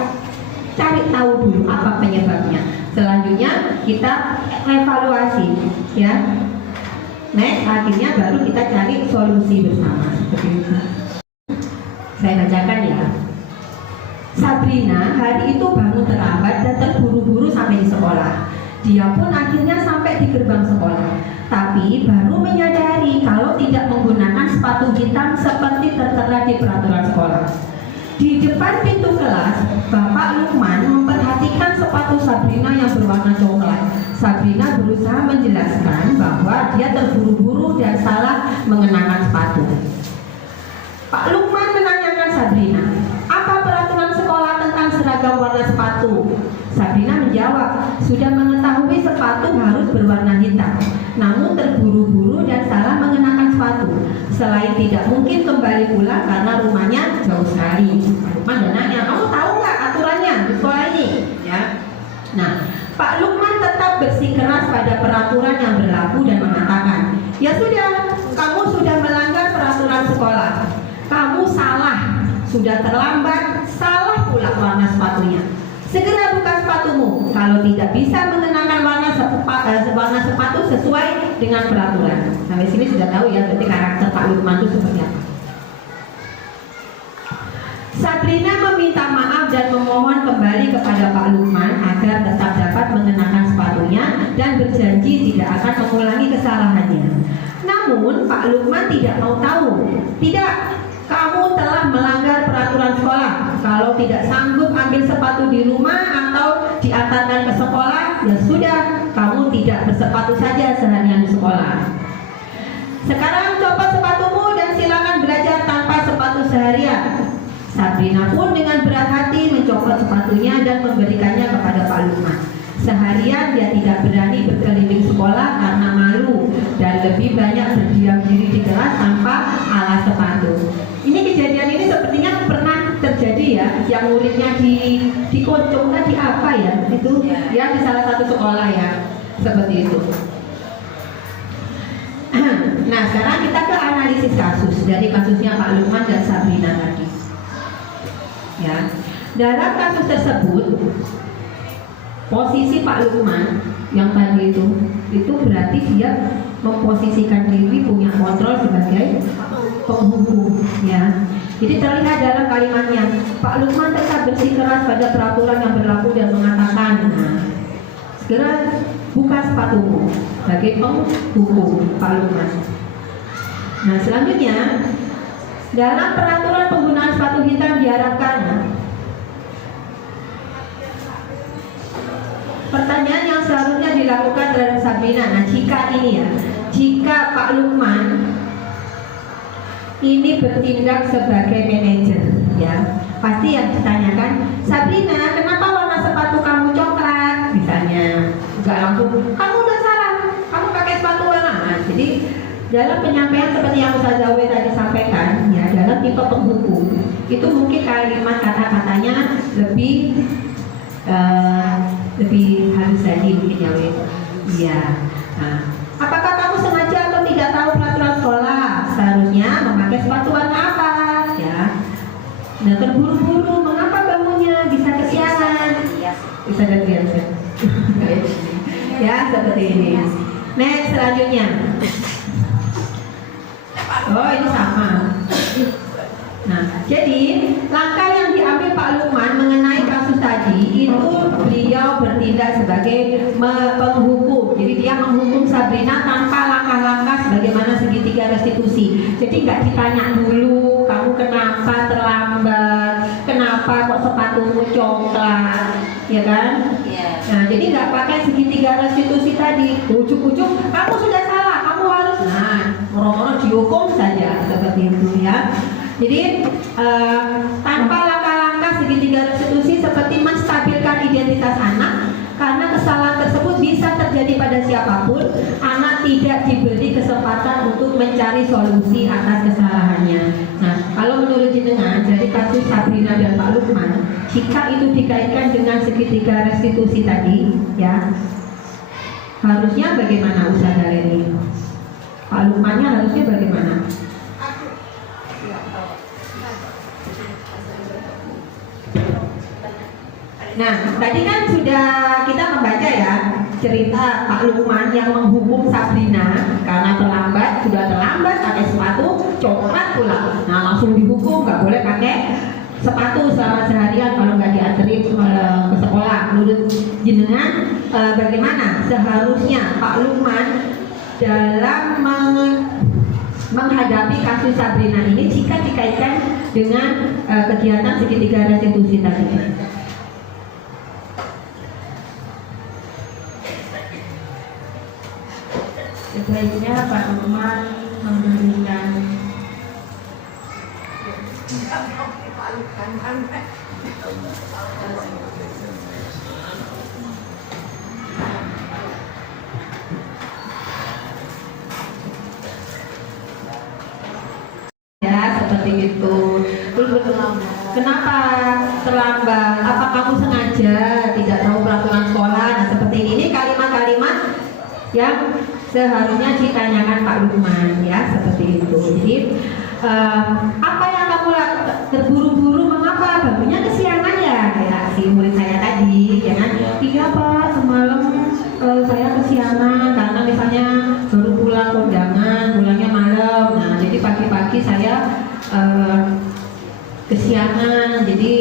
cari tahu dulu apa penyebabnya. Selanjutnya kita evaluasi, ya. Next, akhirnya baru kita cari solusi bersama. Seperti itu. Saya bacakan ya. Sabrina hari itu bangun terlambat dan terburu-buru sampai di sekolah. Dia pun akhirnya sampai di gerbang sekolah, tapi baru menyadari kalau tidak menggunakan sepatu hitam seperti tertera di peraturan sekolah. Di depan pintu kelas, Bapak Lukman memperhatikan sepatu Sabrina yang berwarna coklat. Sabrina berusaha menjelaskan bahwa dia terburu-buru dan salah mengenakan sepatu. Pak Lukman menanyakan Sabrina, apa peraturan sekolah tentang seragam warna sepatu? Sabrina menjawab, sudah mengetahui sepatu harus berwarna hitam, namun terburu-buru dan salah mengenakan sepatu. Selain tidak mungkin kembali pulang karena rumahnya jauh sekali. Pak Lukman dan nanya, kamu tahu nggak aturannya di sekolah ini? Ya. Nah, Pak Lukman tetap bersikeras pada peraturan yang berlaku dan mengatakan, ya sudah, kamu sudah melanggar sudah terlambat, salah pula warna sepatunya. Segera buka sepatumu kalau tidak bisa mengenakan warna sepatu sesuai dengan peraturan. Sampai sini sudah tahu ya berarti karakter Pak Lukman itu seperti apa. Sabrina meminta maaf dan memohon kembali kepada Pak Lukman agar tetap dapat mengenakan sepatunya dan berjanji tidak akan mengulangi kesalahannya. Namun Pak Lukman tidak mau tahu. Tidak, kamu telah melanggar peraturan sekolah. Kalau tidak sanggup ambil sepatu di rumah atau diantarkan ke sekolah, ya sudah, kamu tidak bersepatu saja seharian di sekolah. Sekarang copot sepatumu dan silakan belajar tanpa sepatu seharian. Sabrina pun dengan berat hati mencopot sepatunya dan memberikannya kepada Pak Lukman. Seharian dia tidak berani berkeliling sekolah karena malu dan lebih banyak berdiam diri di kelas tanpa alas sepatu. Ini kejadian ini sepertinya pernah terjadi ya, yang muridnya di Kocong di apa ya, itu ya di salah satu sekolah ya, seperti itu. Nah sekarang kita ke analisis kasus dari kasusnya Pak Lukman dan Sabrina tadi. Ya, dalam kasus tersebut posisi Pak Lukman yang tadi itu berarti dia memposisikan diri punya kontrol sebagai penghukum ya. Jadi terlihat dalam kalimatnya Pak Lukman tetap bersikeras pada peraturan yang berlaku dan mengatakan, nah, segera buka sepatumu sebagai penghukum Pak Lukman. Nah selanjutnya dalam peraturan penggunaan sepatu hitam diharapkan pertanyaan yang seharusnya dilakukan terhadap Sabrina. Nah jika ini ya, jika Pak Lukman ini bertindak sebagai manajer ya, pasti yang ditanyakan, Sabrina kenapa warna sepatu kamu coklat misalnya, nggak langsung kamu udah salah, kamu pakai sepatu warna. Nah, jadi dalam penyampaian seperti yang Ustazah Zawe tadi sampaikan ya, dalam tipe penghukum itu mungkin kalimat kata-katanya lebih halus tadi mungkin ya Wei. Iya. Nah, apakah kamu sengaja atau tidak tahu peraturan sekolah? Seharusnya memakai sepatu warna apa? Ya. Nah terburu-buru, mengapa bangunnya bisa kesiangan? Bisa gantian ya seperti ini. Next selanjutnya. Oh ini sama. Nah, jadi langkah yang diambil Pak Lukman mengenai kasus tadi itu beliau bertindak sebagai penghukum. Jadi dia menghukum Sabrina tanpa langkah-langkah sebagaimana segitiga restitusi. Jadi nggak ditanya dulu kamu kenapa terlambat, kenapa kok sepatumu coklat, ya kan? Nah, jadi nggak pakai segitiga restitusi tadi. Ujuk-ujuk kamu sudah salah, kamu harus. Nah, moro-moro dihukum saja seperti itu ya. Jadi tanpa langkah-langkah segitiga restitusi seperti menstabilkan identitas anak, karena kesalahan tersebut bisa terjadi pada siapapun, anak tidak diberi kesempatan untuk mencari solusi atas kesalahannya. Nah, kalau menurut jenengan dari kasus Sabrina dan Pak Lukman, jika itu dikaitkan dengan segitiga restitusi tadi, ya harusnya bagaimana usaha Leni? Pak Lukmannya harusnya bagaimana? Nah, tadi kan sudah kita membaca ya cerita Pak Lukman yang menghukum Sabrina karena sudah terlambat pakai sepatu coklat pula. Nah, langsung dihukum nggak boleh pakai sepatu selama seharian kalau nggak dianterin ke sekolah. Menurut jenengan bagaimana seharusnya Pak Lukman dalam menghadapi kasus Sabrina ini jika dikaitkan dengan kegiatan segitiga restitusi tadi? Sebaiknya Pak Lukman memberikan ya seperti itu. Kenapa terlambat? Apa kamu sengaja tidak tahu peraturan sekolah? Nah seperti ini kalimat-kalimat yang seharusnya ditanyakan Pak Lukman ya seperti itu. Jadi apa yang kamu lakukan? terburu-buru, mengapa bangunnya kesiangan ya, kayak si murid saya tadi, ya kan? Iya Pak, semalam saya kesiangan karena misalnya baru pulang kondangan, pulangnya malam. Nah, jadi pagi-pagi saya kesiangan, jadi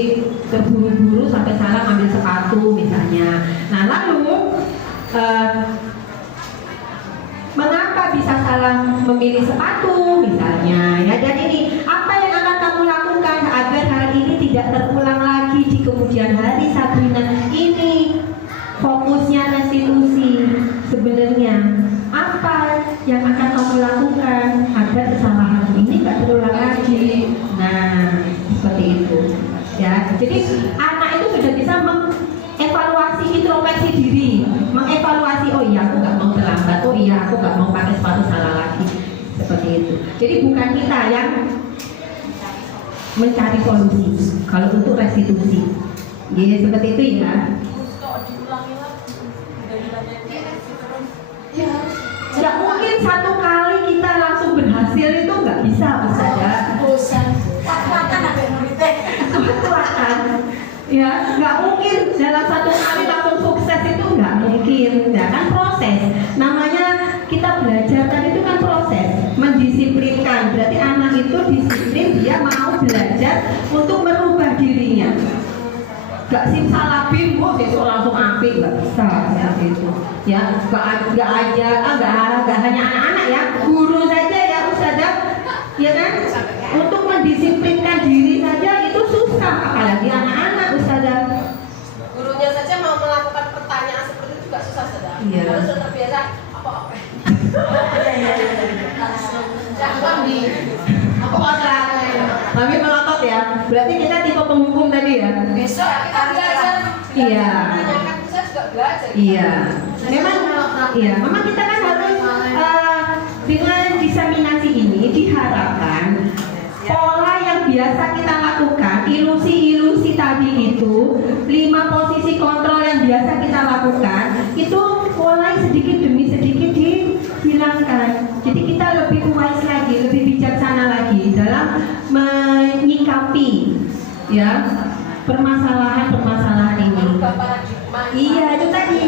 terburu-buru sampai salah ambil sepatu misalnya. Nah, lalu mengapa bisa salah memilih sepatu misalnya, ya? Dan ini apa yang akan kamu lakukan agar hal ini tidak terulang lagi di kemudian hari, Sabrina? Ini fokusnya restitusi. Sebenarnya apa yang akan kamu lakukan agar kesalahan ini tidak terulang lagi? Nah, seperti itu, ya. Jadi anak itu sudah bisa mengevaluasi, introspeksi diri, mengevaluasi, oh iya aku nggak mau terlambat, oh iya aku nggak mau pakai sepatu salah lagi, seperti itu. Jadi bukan kita yang mencari solusi kalau untuk restitusi, ya seperti itu ya. Nggak mungkin satu kali kita langsung berhasil, itu nggak bisa, Ustazah. Bosan. Kuat-kuatan ada muridnya. Kuat-kuatan. Ya, nggak mungkin dalam satu kali langsung sukses, itu nggak mungkin. Ya kan proses. Namanya kita belajar kan itu kan proses, mendisiplinkan. Berarti anak itu disiplin, dia mau belajar untuk merubah dirinya. Gak simsalabim, kok besok langsung apik, nggak bisa seperti itu. Ya, nggak hanya anak-anak ya, guru saja ya Ustazah, ya kan? Untuk mendisiplinkan diri saja itu susah, apalagi anak-anak Ustazah. Gurunya saja mau melakukan pertanyaan seperti itu juga susah sudah. Iya. Kalau sudah terbiasa apa-apa. Jangan di Aku kami melotot ya. Berarti kita tipe penghukum tadi ya. besok kita belajar. Iya. Menanyakan saya juga belajar. Iya. Memang kita kan harus dengan diseminasi ini diharapkan pola yang biasa kita lakukan, ilusi-ilusi tadi itu, 5 posisi kontrol yang biasa kita lakukan, itu mulai sedikit demi sedikit dihilangkan. Jadi kita lebih wise lagi, lebih bijaksana lagi dalam menyikapi ya permasalahan-permasalahan ini. Merubah paradigma. Iya, itu tadi.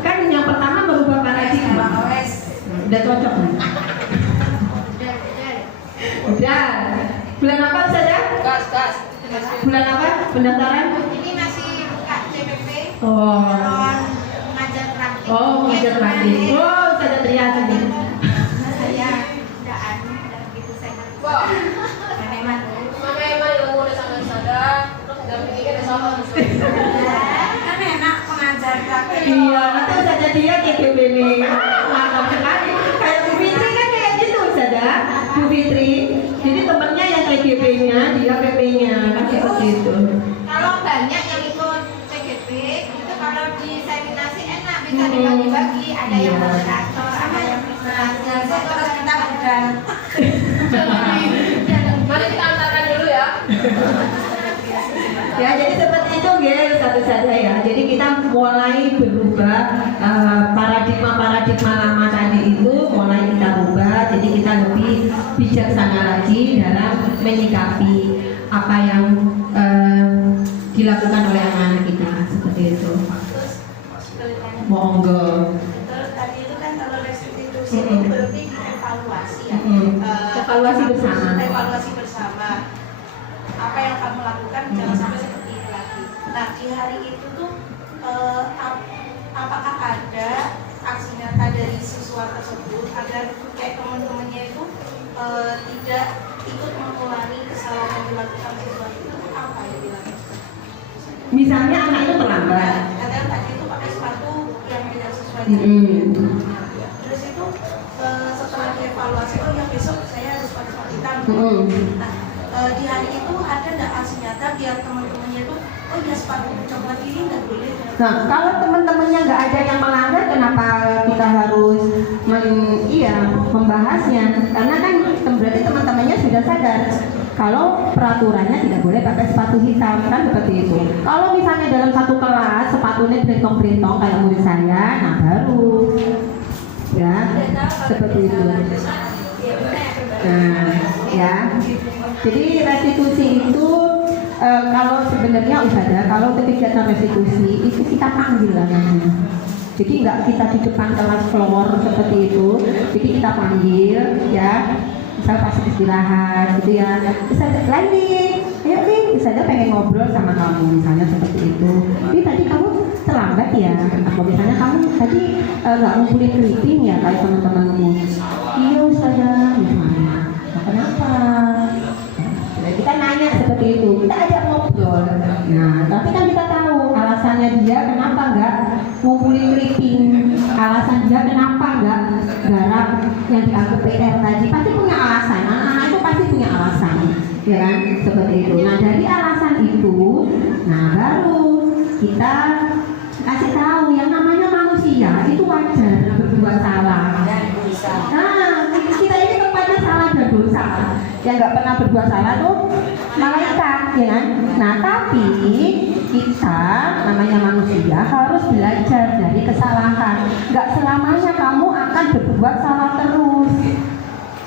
Kan yang pertama merubah paradigma. Udah cocok nih. Udah. Bulan apa saja? Gas. Bulan apa? Pendaftaran? Ini masih buka CPP. Oh. Mengajar praktik. Oh, mengajar praktik. Oh, saja teriak nih. Saya udah gitu saya. Wah, Memang. Mama emang yang mulai sama sadar, terus nggak mikirnya sama. Kan enak mengajar praktik. Iya, atau saja dia TGB nih. Mantap sekali. Kayak Bu Fitri kan kayak gitu saja. Bu Fitri. Jadi temennya yang TGB-nya, dia PP-nya, kan seperti itu. Kalau banyak yang ikut CGP, itu kalau diseminasi enak bisa dibagi-bagi. Ada yang moderator, ada yang presentasi. Terus kita udah. Mari kita antarkan dulu ya. Ya, jadi seperti itu guys, satu saja ya. Jadi kita mulai berubah paradigma lama tadi itu mulai kita rubah. Jadi kita lebih bijaksana lagi dalam menyikapi apa yang dilakukan oleh anak-anak kita seperti itu. Monggo. Terus tadi itu kan kalau restitusi itu berarti dievaluasi ya. Evaluasi bersama. Evaluasi bersama. Apa yang kamu lakukan jangan sampai seperti ini lagi. Nah di hari itu tuh apakah ada aksi nyata dari siswa tersebut agar kayak teman-temannya itu tidak ikut mengulangi kesalahan yang dilakukan siswa itu apa yang dilakukan? Misalnya anak itu terlambat. Kadang tadi itu pakai sepatu yang tidak sesuai. Terus itu setelah dievaluasi, oh ya besok saya harus pakai sepatu hitam. Nah, di hari itu ada nggak aksi nyata biar teman-temannya itu, oh ya sepatu coklat ini nggak boleh. Nah, kalau teman-temannya nggak ada yang melanggar, kenapa kita harus membahasnya? Karena kan berarti teman-temannya sudah sadar kalau peraturannya tidak boleh pakai sepatu hitam, kan seperti itu. Kalau misalnya dalam satu kelas sepatunya berentong-berentong kayak murid saya, nah baru ya seperti itu. Nah, ya. Jadi restitusi itu kalau sebenarnya Ustazah, kalau kegiatan restitusi itu kita panggil namanya. Jadi nggak kita di depan kelas floor seperti itu. Jadi kita panggil ya, misal pas istirahat gitu ya. Ustazah Laili, ayo nih, Ustazah pengen ngobrol sama kamu misalnya seperti itu. Ini tadi kamu terlambat ya, atau misalnya kamu tadi nggak ngumpulin keriting ya kayak teman-temanmu. Iya Ustazah, misalnya. Nah, kenapa? Nah, kita nanya seperti itu, kita ajak ngobrol. Nah, tapi kan kita tahu alasannya dia kenapa nggak ngumpulin keriting, alasan dia kenapa nggak garap yang dianggap PR tadi, pasti punya alasan. Anak-anak itu pasti punya alasan, ya kan? Seperti itu. Nah, dari alasan itu, nah baru kita kasih tahu yang namanya manusia itu wajar berbuat salah. Nah, kita ini tempatnya salah dan dosa. Yang nggak pernah berbuat salah tuh malaikat, ya kan? Nah, tapi kita namanya manusia harus belajar dari kesalahan. Nggak selamanya kamu akan berbuat salah terus.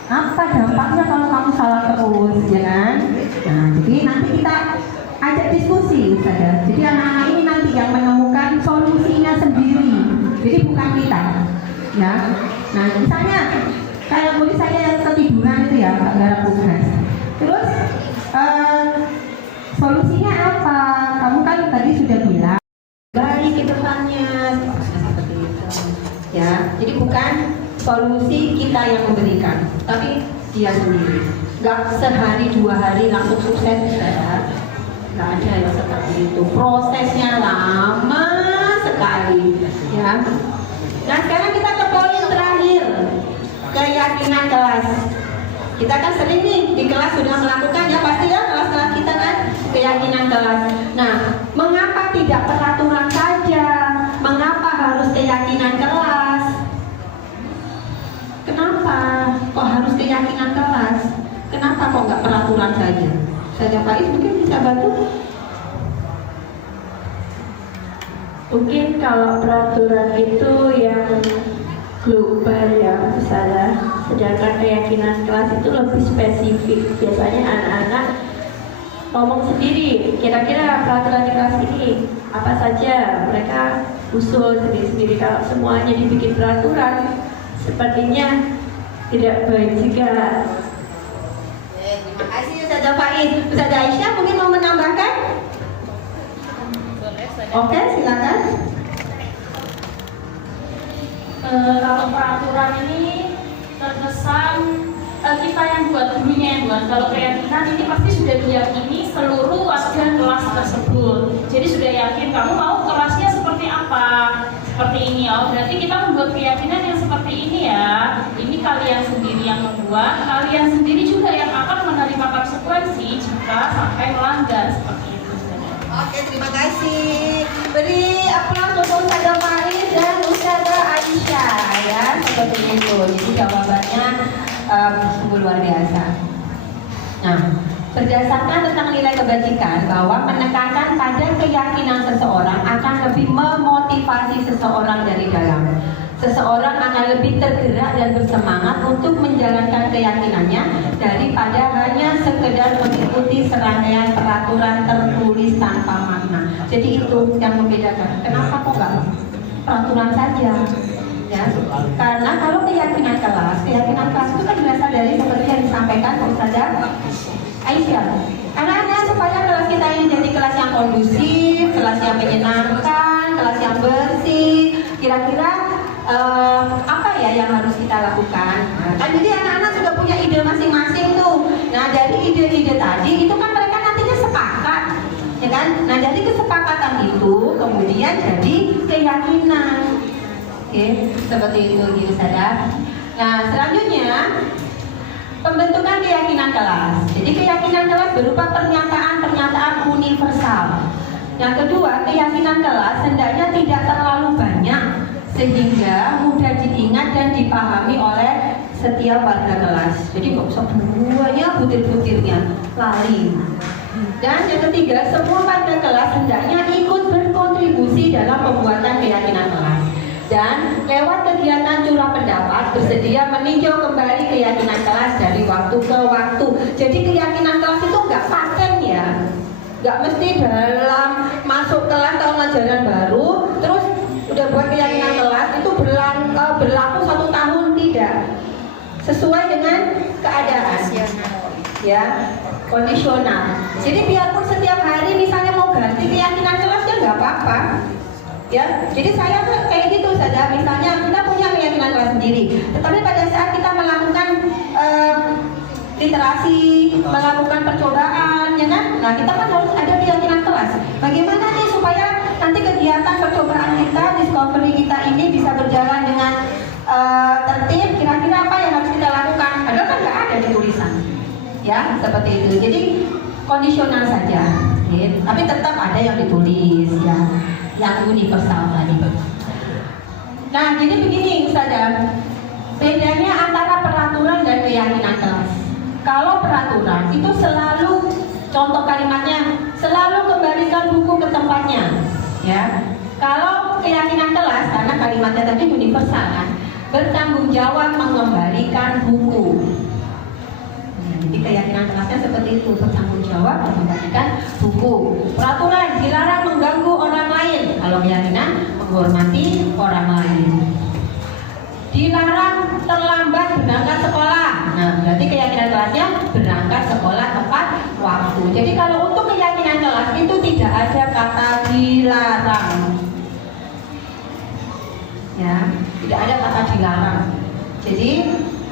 Apa dampaknya kalau kamu salah terus, ya kan? Nah, jadi nanti kita ajak diskusi, Ustazah. Jadi anak-anak ini nanti yang menemukan solusinya sendiri. Jadi bukan kita, ya. Nah, misalnya kayak murid saya yang ketiduran itu ya, Pak Garap tugas. Terus solusinya apa? Kamu kan tadi sudah bilang balik ke depannya seperti itu. Ya, jadi bukan solusi kita yang memberikan, tapi dia sendiri. Gak sehari 2 hari langsung sukses, ya. Gak ada yang seperti itu. Prosesnya lama sekali, ya. Nah, sekarang kita ke poin terakhir, keyakinan kelas. Kita kan sering nih di kelas sudah melakukan ya, pasti ya kelas-kelas kita kan keyakinan kelas. Nah, mengapa tidak peraturan saja? Mengapa harus keyakinan kelas? Kenapa kok harus keyakinan kelas? Kenapa kok nggak peraturan saja? Saja Pak Is mungkin bisa bantu? Mungkin kalau peraturan itu yang global ya misalnya, sedangkan keyakinan kelas itu lebih spesifik. Biasanya anak-anak ngomong sendiri, kira-kira peraturan di kelas ini apa saja, mereka usul sendiri-sendiri. Kalau semuanya dibikin peraturan, sepertinya tidak baik juga. Terima kasih Ustazah Faiz. Ustazah Aisyah mungkin mau menambahkan? Oke, silakan. Kalau peraturan ini terkesan kita yang buat, gurunya yang buat. Kalau keyakinan ini pasti sudah diyakini seluruh warga kelas tersebut. Jadi sudah yakin kamu mau kelasnya seperti apa, seperti ini. Oh, berarti kita membuat keyakinan yang seperti ini ya. Ini kalian sendiri yang membuat, kalian sendiri juga yang akan menerima konsekuensi jika sampai melanggar seperti itu. Oke, terima kasih. Beri aplaus untuk Ustazah Faiz dan Ustazah Aisyah ya, seperti itu. Jadi jawabannya sungguh luar biasa. Nah, berdasarkan tentang nilai kebajikan bahwa menekankan pada keyakinan seseorang akan lebih memotivasi seseorang dari dalam. Seseorang akan lebih tergerak dan bersemangat untuk menjalankan keyakinannya daripada hanya sekedar mengikuti serangkaian peraturan tertulis tanpa makna. Jadi itu yang membedakan. Kenapa kok nggak peraturan saja? Ya, karena kalau keyakinan kelas itu kan berasal dari seperti yang disampaikan Ustazah Aisyah. Anak-anak supaya kelas kita ini jadi kelas yang kondusif, kelas yang menyenangkan, kelas yang bersih. Kira-kira apa ya yang harus kita lakukan? Nah, kan jadi anak-anak sudah punya ide masing-masing tuh. Nah, dari ide-ide tadi itu kan mereka nantinya sepakat, ya kan? Nah, dari kesepakatan itu kemudian jadi keyakinan. Oke, seperti itu gitu sadar. Nah, selanjutnya pembentukan keyakinan kelas. Jadi keyakinan kelas berupa pernyataan-pernyataan universal. Yang kedua, keyakinan kelas hendaknya tidak terlalu banyak sehingga mudah diingat dan dipahami oleh setiap warga kelas. Jadi kok semuanya butir-butirnya lali. Dan yang ketiga, semua warga kelas hendaknya ikut berkontribusi dalam pembuatan keyakinan kelas. Dan lewat kegiatan curah pendapat bersedia meninjau kembali keyakinan kelas dari waktu ke waktu. Jadi keyakinan kelas itu nggak paten ya. Nggak mesti dalam masuk kelas tahun ajaran baru terus udah buat keyakinan kelas itu berlaku 1 tahun, tidak. Sesuai dengan keadaan, ya, kondisional. Jadi biarpun setiap hari misalnya mau ganti keyakinan kelas ya nggak apa-apa. Ya, jadi saya tuh kayak gitu saja. Misalnya kita punya keyakinan kelas sendiri, tetapi pada saat kita melakukan literasi, melakukan percobaan, ya kan? Nah, kita kan harus ada keyakinan kelas. Bagaimana nih supaya nanti kegiatan percobaan kita, discovery kita ini bisa berjalan dengan tertib? Kira-kira apa yang harus kita lakukan? Padahal kan nggak ada di tulisan, ya, seperti itu. Jadi kondisional saja, gitu. Tapi tetap ada yang ditulis, ya, yang universal tadi. Nah, jadi begini, Ustazah, bedanya antara peraturan dan keyakinan kelas. Kalau peraturan itu selalu, contoh kalimatnya, selalu kembalikan buku ke tempatnya, ya. Kalau keyakinan kelas, karena kalimatnya tadi universal kan, bertanggung jawab mengembalikan buku. Nah, jadi keyakinan kelasnya seperti itu, bertanggung jawab mengembalikan buku. Peraturan dilarang mengganggu orang lain. Kalau keyakinan menghormati orang lain. Dilarang terlambat berangkat sekolah. Nah, berarti keyakinan kelasnya berangkat sekolah tepat waktu. Jadi kalau untuk keyakinan kelas itu tidak ada kata dilarang. Ya, tidak ada kata dilarang. Jadi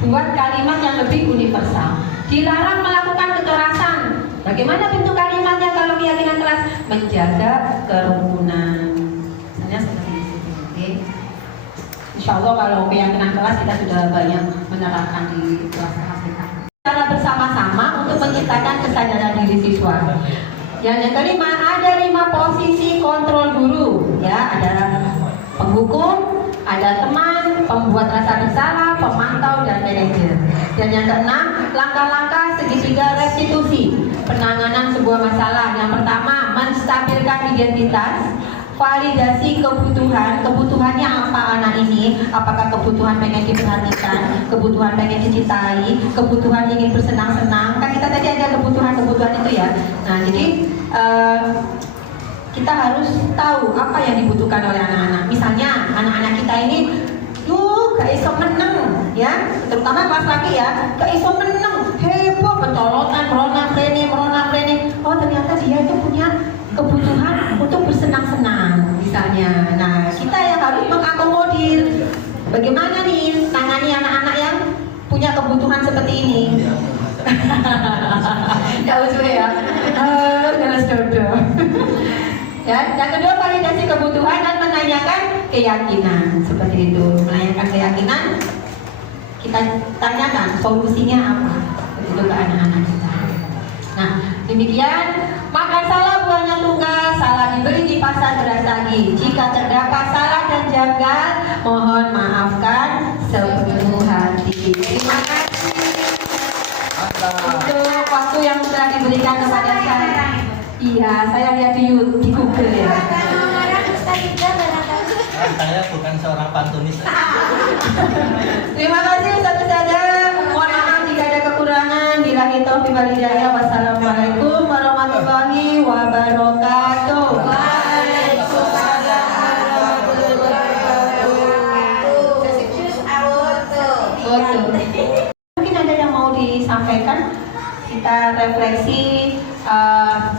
buat kalimat yang lebih universal. Dilarang melakukan kekerasan. Bagaimana bentuk kalimatnya kalau keyakinan kelas? Menjaga kerukunan. Misalnya seperti itu. Oke. Insya Allah kalau keyakinan kelas kita sudah banyak menerapkan di kelas-kelas kita. Cara bersama-sama untuk menciptakan kesadaran diri siswa. Yang kelima, ada 5 posisi kontrol guru. Ya, ada penghukum, ada teman, pembuat rasa bersalah, pemantau, dan manajer. Dan yang keenam, langkah-langkah segitiga restitusi, penanganan sebuah masalah. Yang pertama, menstabilkan identitas, validasi kebutuhan. Kebutuhannya apa anak ini? Apakah kebutuhan pengen diperhatikan, kebutuhan pengen dicintai, kebutuhan ingin bersenang-senang? Kan kita tadi ada kebutuhan-kebutuhan itu ya. Nah, jadi kita harus tahu apa yang dibutuhkan oleh anak-anak. Misalnya anak-anak kita ini gak iso meneng, ya, terutama kelas laki ya, gak iso meneng, heboh, pencolotan, merona prene. Oh, ternyata dia itu punya kebutuhan untuk bersenang-senang, misalnya. Nah, kita yang harus mengakomodir. Bagaimana nih tangani anak-anak yang punya kebutuhan seperti ini? Gak lucu ya? Jelas dodo. Ya, yang kedua, validasi kebutuhan dan menanyakan keyakinan. Seperti itu, menanyakan keyakinan, kita tanyakan solusinya apa itu ke anak-anak kita. Nah, demikian. Makan salah buahnya tunggal, salah dibeli di pasar beras lagi. Jika terdapat salah dan janggal, mohon maafkan sepenuh hati. Terima kasih untuk waktu yang telah diberikan kepada saya. Iya, saya lihat di YouTube, di Google ya. Saya bukan seorang pantunis. Terima kasih Ustaz-Ustazah. Mohon maaf jika ada kekurangan. Billahi taufiq wal hidayah. Wassalamualaikum warahmatullahi wabarakatuh. Waalaikumsalam warahmatullahi wabarakatuh. Mungkin ada yang mau disampaikan? Kita refleksi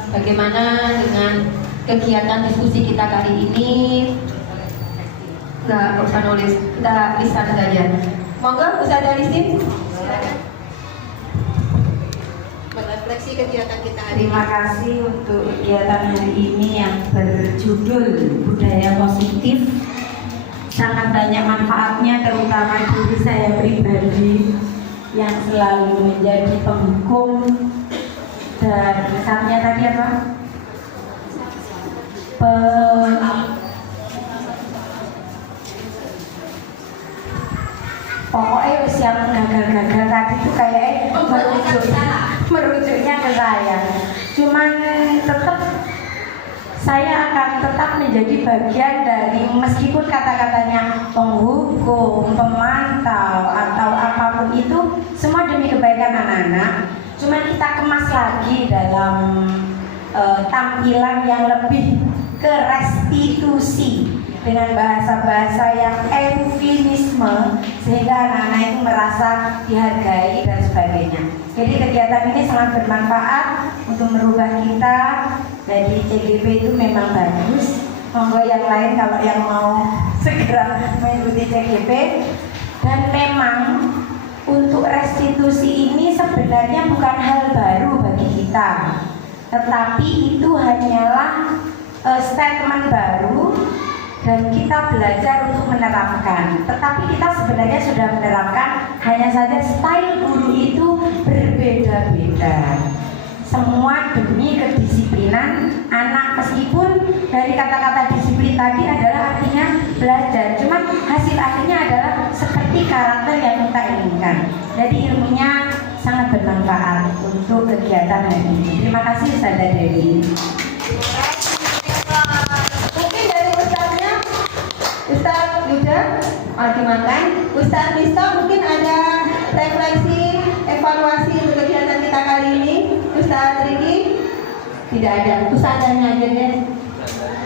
bagaimana dengan kegiatan diskusi kita kali ini. Nggak usah nulis, kita lisan saja. Monggo Ustazah Lisin, silakan merefleksi kegiatan kita hari ini. Terima kasih untuk kegiatan hari ini yang berjudul Budaya Positif. Sangat banyak manfaatnya, terutama diri saya pribadi yang selalu menjadi penghukum. Dan misalnya tadi apa? Pokoknya yang gagal-gagal tadi itu kayak merujuknya ke saya. Cuman tetap saya akan tetap menjadi bagian dari, meskipun kata-katanya penghukum, pemantau atau apapun itu semua demi kebaikan anak-anak. Cuman kita kemas lagi dalam tampilan yang lebih ke restitusi dengan bahasa-bahasa yang feminisme, sehingga anak-anak itu merasa dihargai dan sebagainya. Jadi kegiatan ini sangat bermanfaat untuk merubah kita. Jadi CGP itu memang bagus. Monggo yang lain kalau yang mau segera mengikuti CGP. Dan memang untuk restitusi ini sebenarnya bukan hal baru bagi kita, tetapi itu hanyalah statement baru dan kita belajar untuk menerapkan. Tetapi kita sebenarnya sudah menerapkan, hanya saja style guru itu berbeda-beda. Semua demi kedisiplinan anak, meskipun dari kata-kata disiplin tadi adalah artinya belajar, cuma hasil akhirnya adalah seperti karakter yang kita inginkan. Jadi ilmunya sangat bermanfaat untuk kegiatan hari ini. Terima kasih Ustazah Dewi. Mungkin dari Ustaznya, Ustaz Yuda lagi makan. Ustaz Misto mungkin ada refleksi, evaluasi untuk kegiatan kita kali ini. Ustaz Riki tidak ada. Ustazahnya aja deh.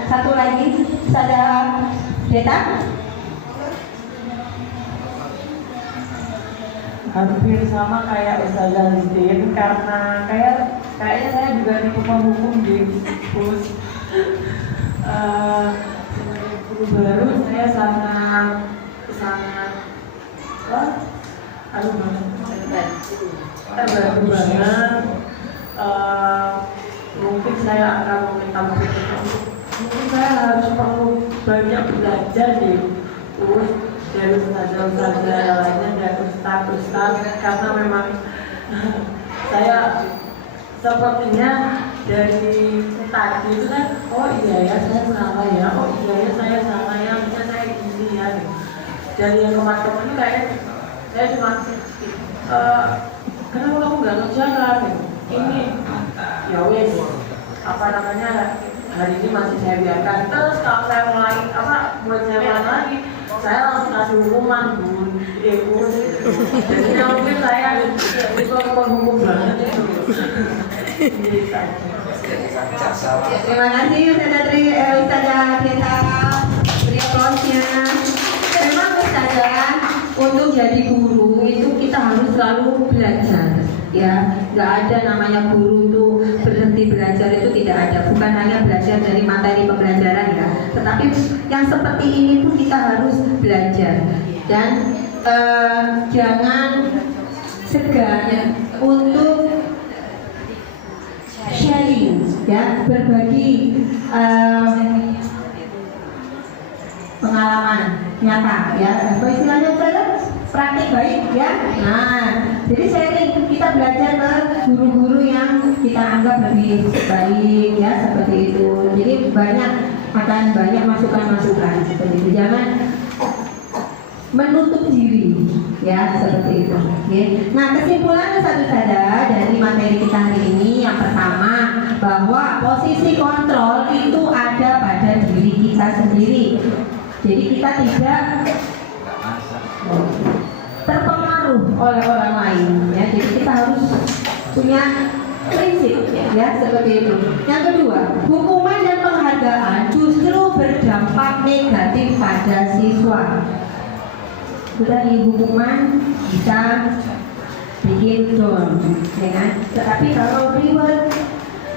Satu lagi, Ustazah Deta. Hampir sama kayak Ustazah Lidin, karena kayaknya saya juga tipe penghukum di kampus. Sebagai guru baru saya sangat terbaru banget. Mungkin saya akan meminta mungkin saya harus perlu banyak belajar di kurs dari ustazah yang lainnya dan ustaz, karena memang saya sepertinya dari tadi itu kan, oh iya ya saya salah ya, oh iya ya saya salah ya, bisa saya gini ya. Dari yang kemarin itu kayak saya cuma kenapa kamu nggak ngerjakan ini, ya wes apa namanya, hari ini masih saya biarkan. Terus kalau saya mulai lagi, saya langsung kasih hukuman jadi mungkin saya itu penghukum banget itu. Terima kasih Ustazah Deta beri Memang Ustazah, untuk jadi guru itu kita harus selalu belajar, ya. Nggak ada namanya guru itu berhenti belajar, itu tidak ada. Bukan hanya belajar dari materi pembelajaran ya, tetapi yang seperti ini pun kita harus belajar. Dan jangan segan untuk sharing, ya, berbagi pengalaman nyata, ya, apa istilahnya praktik baik, ya. Nah, jadi sharing, kita belajar ke guru-guru yang kita anggap lebih baik, ya, seperti itu. Jadi akan banyak masukan-masukan seperti itu. Jangan menutup diri, ya, seperti itu. Okay. Nah, kesimpulannya satu saja dari materi kita hari ini, yang pertama bahwa posisi kontrol itu ada pada diri kita sendiri. Jadi kita tidak terpengaruh oleh orang lain, ya. Jadi kita harus punya prinsip, ya, seperti itu. Yang kedua, hukuman dan penghargaan justru berdampak negatif pada siswa. Sudah hukuman bisa bikin down, ya kan? Tetapi kalau reward,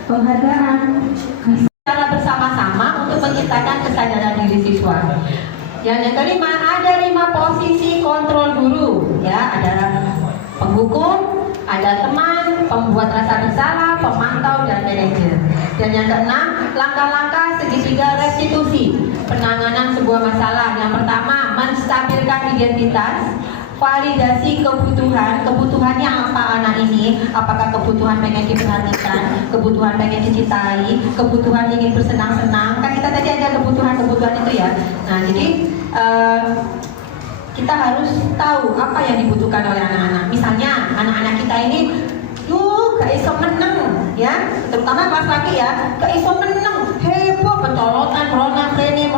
penghargaan bisa secara bersama-sama untuk menciptakan kesadaran diri siswa. Yang kelima, ada 5 posisi kontrol guru, ya. Ada penghukum, ada teman, pembuat rasa bersalah, pemantau, dan manajer. Dan yang keenam, langkah-langkah segitiga restitusi, penanganan sebuah masalah. Yang pertama, menstabilkan identitas, validasi kebutuhannya apa anak ini, apakah kebutuhan pengen diperhatikan, kebutuhan pengen dicintai, kebutuhan ingin bersenang-senang. Kan kita tadi ada kebutuhan-kebutuhan itu, ya. Nah, jadi kita harus tahu apa yang dibutuhkan oleh anak-anak. Misalnya anak-anak kita ini gak iso meneng, ya, terutama kelas laki, ya, gak iso meneng, heboh, pencolotan, merona plene.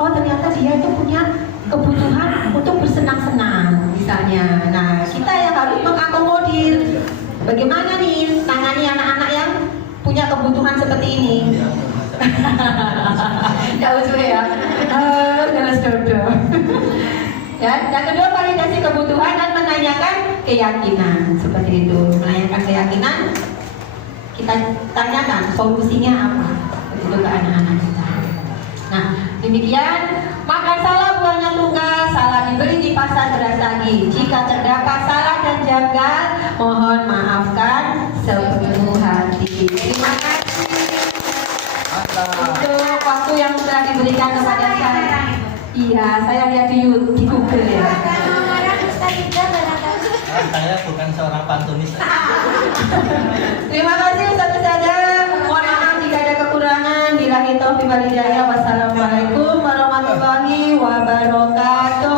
Oh, ternyata dia itu punya kebutuhan untuk bersenang-senang, misalnya. Nah, kita yang harus mengakomodir. Bagaimana nih tangani anak-anak yang punya kebutuhan seperti ini. Ya lucu ya. Jelas dodo. Ya, yang kedua validasi kebutuhan dan menanyakan keyakinan seperti itu. Menanyakan keyakinan, kita tanyakan solusinya apa itu ke anak-anak kita. Nah, demikian. Makan salah buahnya tunggal, salah dibeli di pasar beras lagi. Jika terdapat salah dan janggal, mohon maafkan sepenuh hati. Terima kasih untuk waktu yang sudah diberikan kepada saya. Iya, saya lihat di Google ya. Saya bukan seorang pantunis. Terima kasih Ustaz Ustazah. Mohon maaf jika ada kekurangan. Billahi taufiq wal hidayah. Wassalamualaikum warahmatullahi wabarakatuh.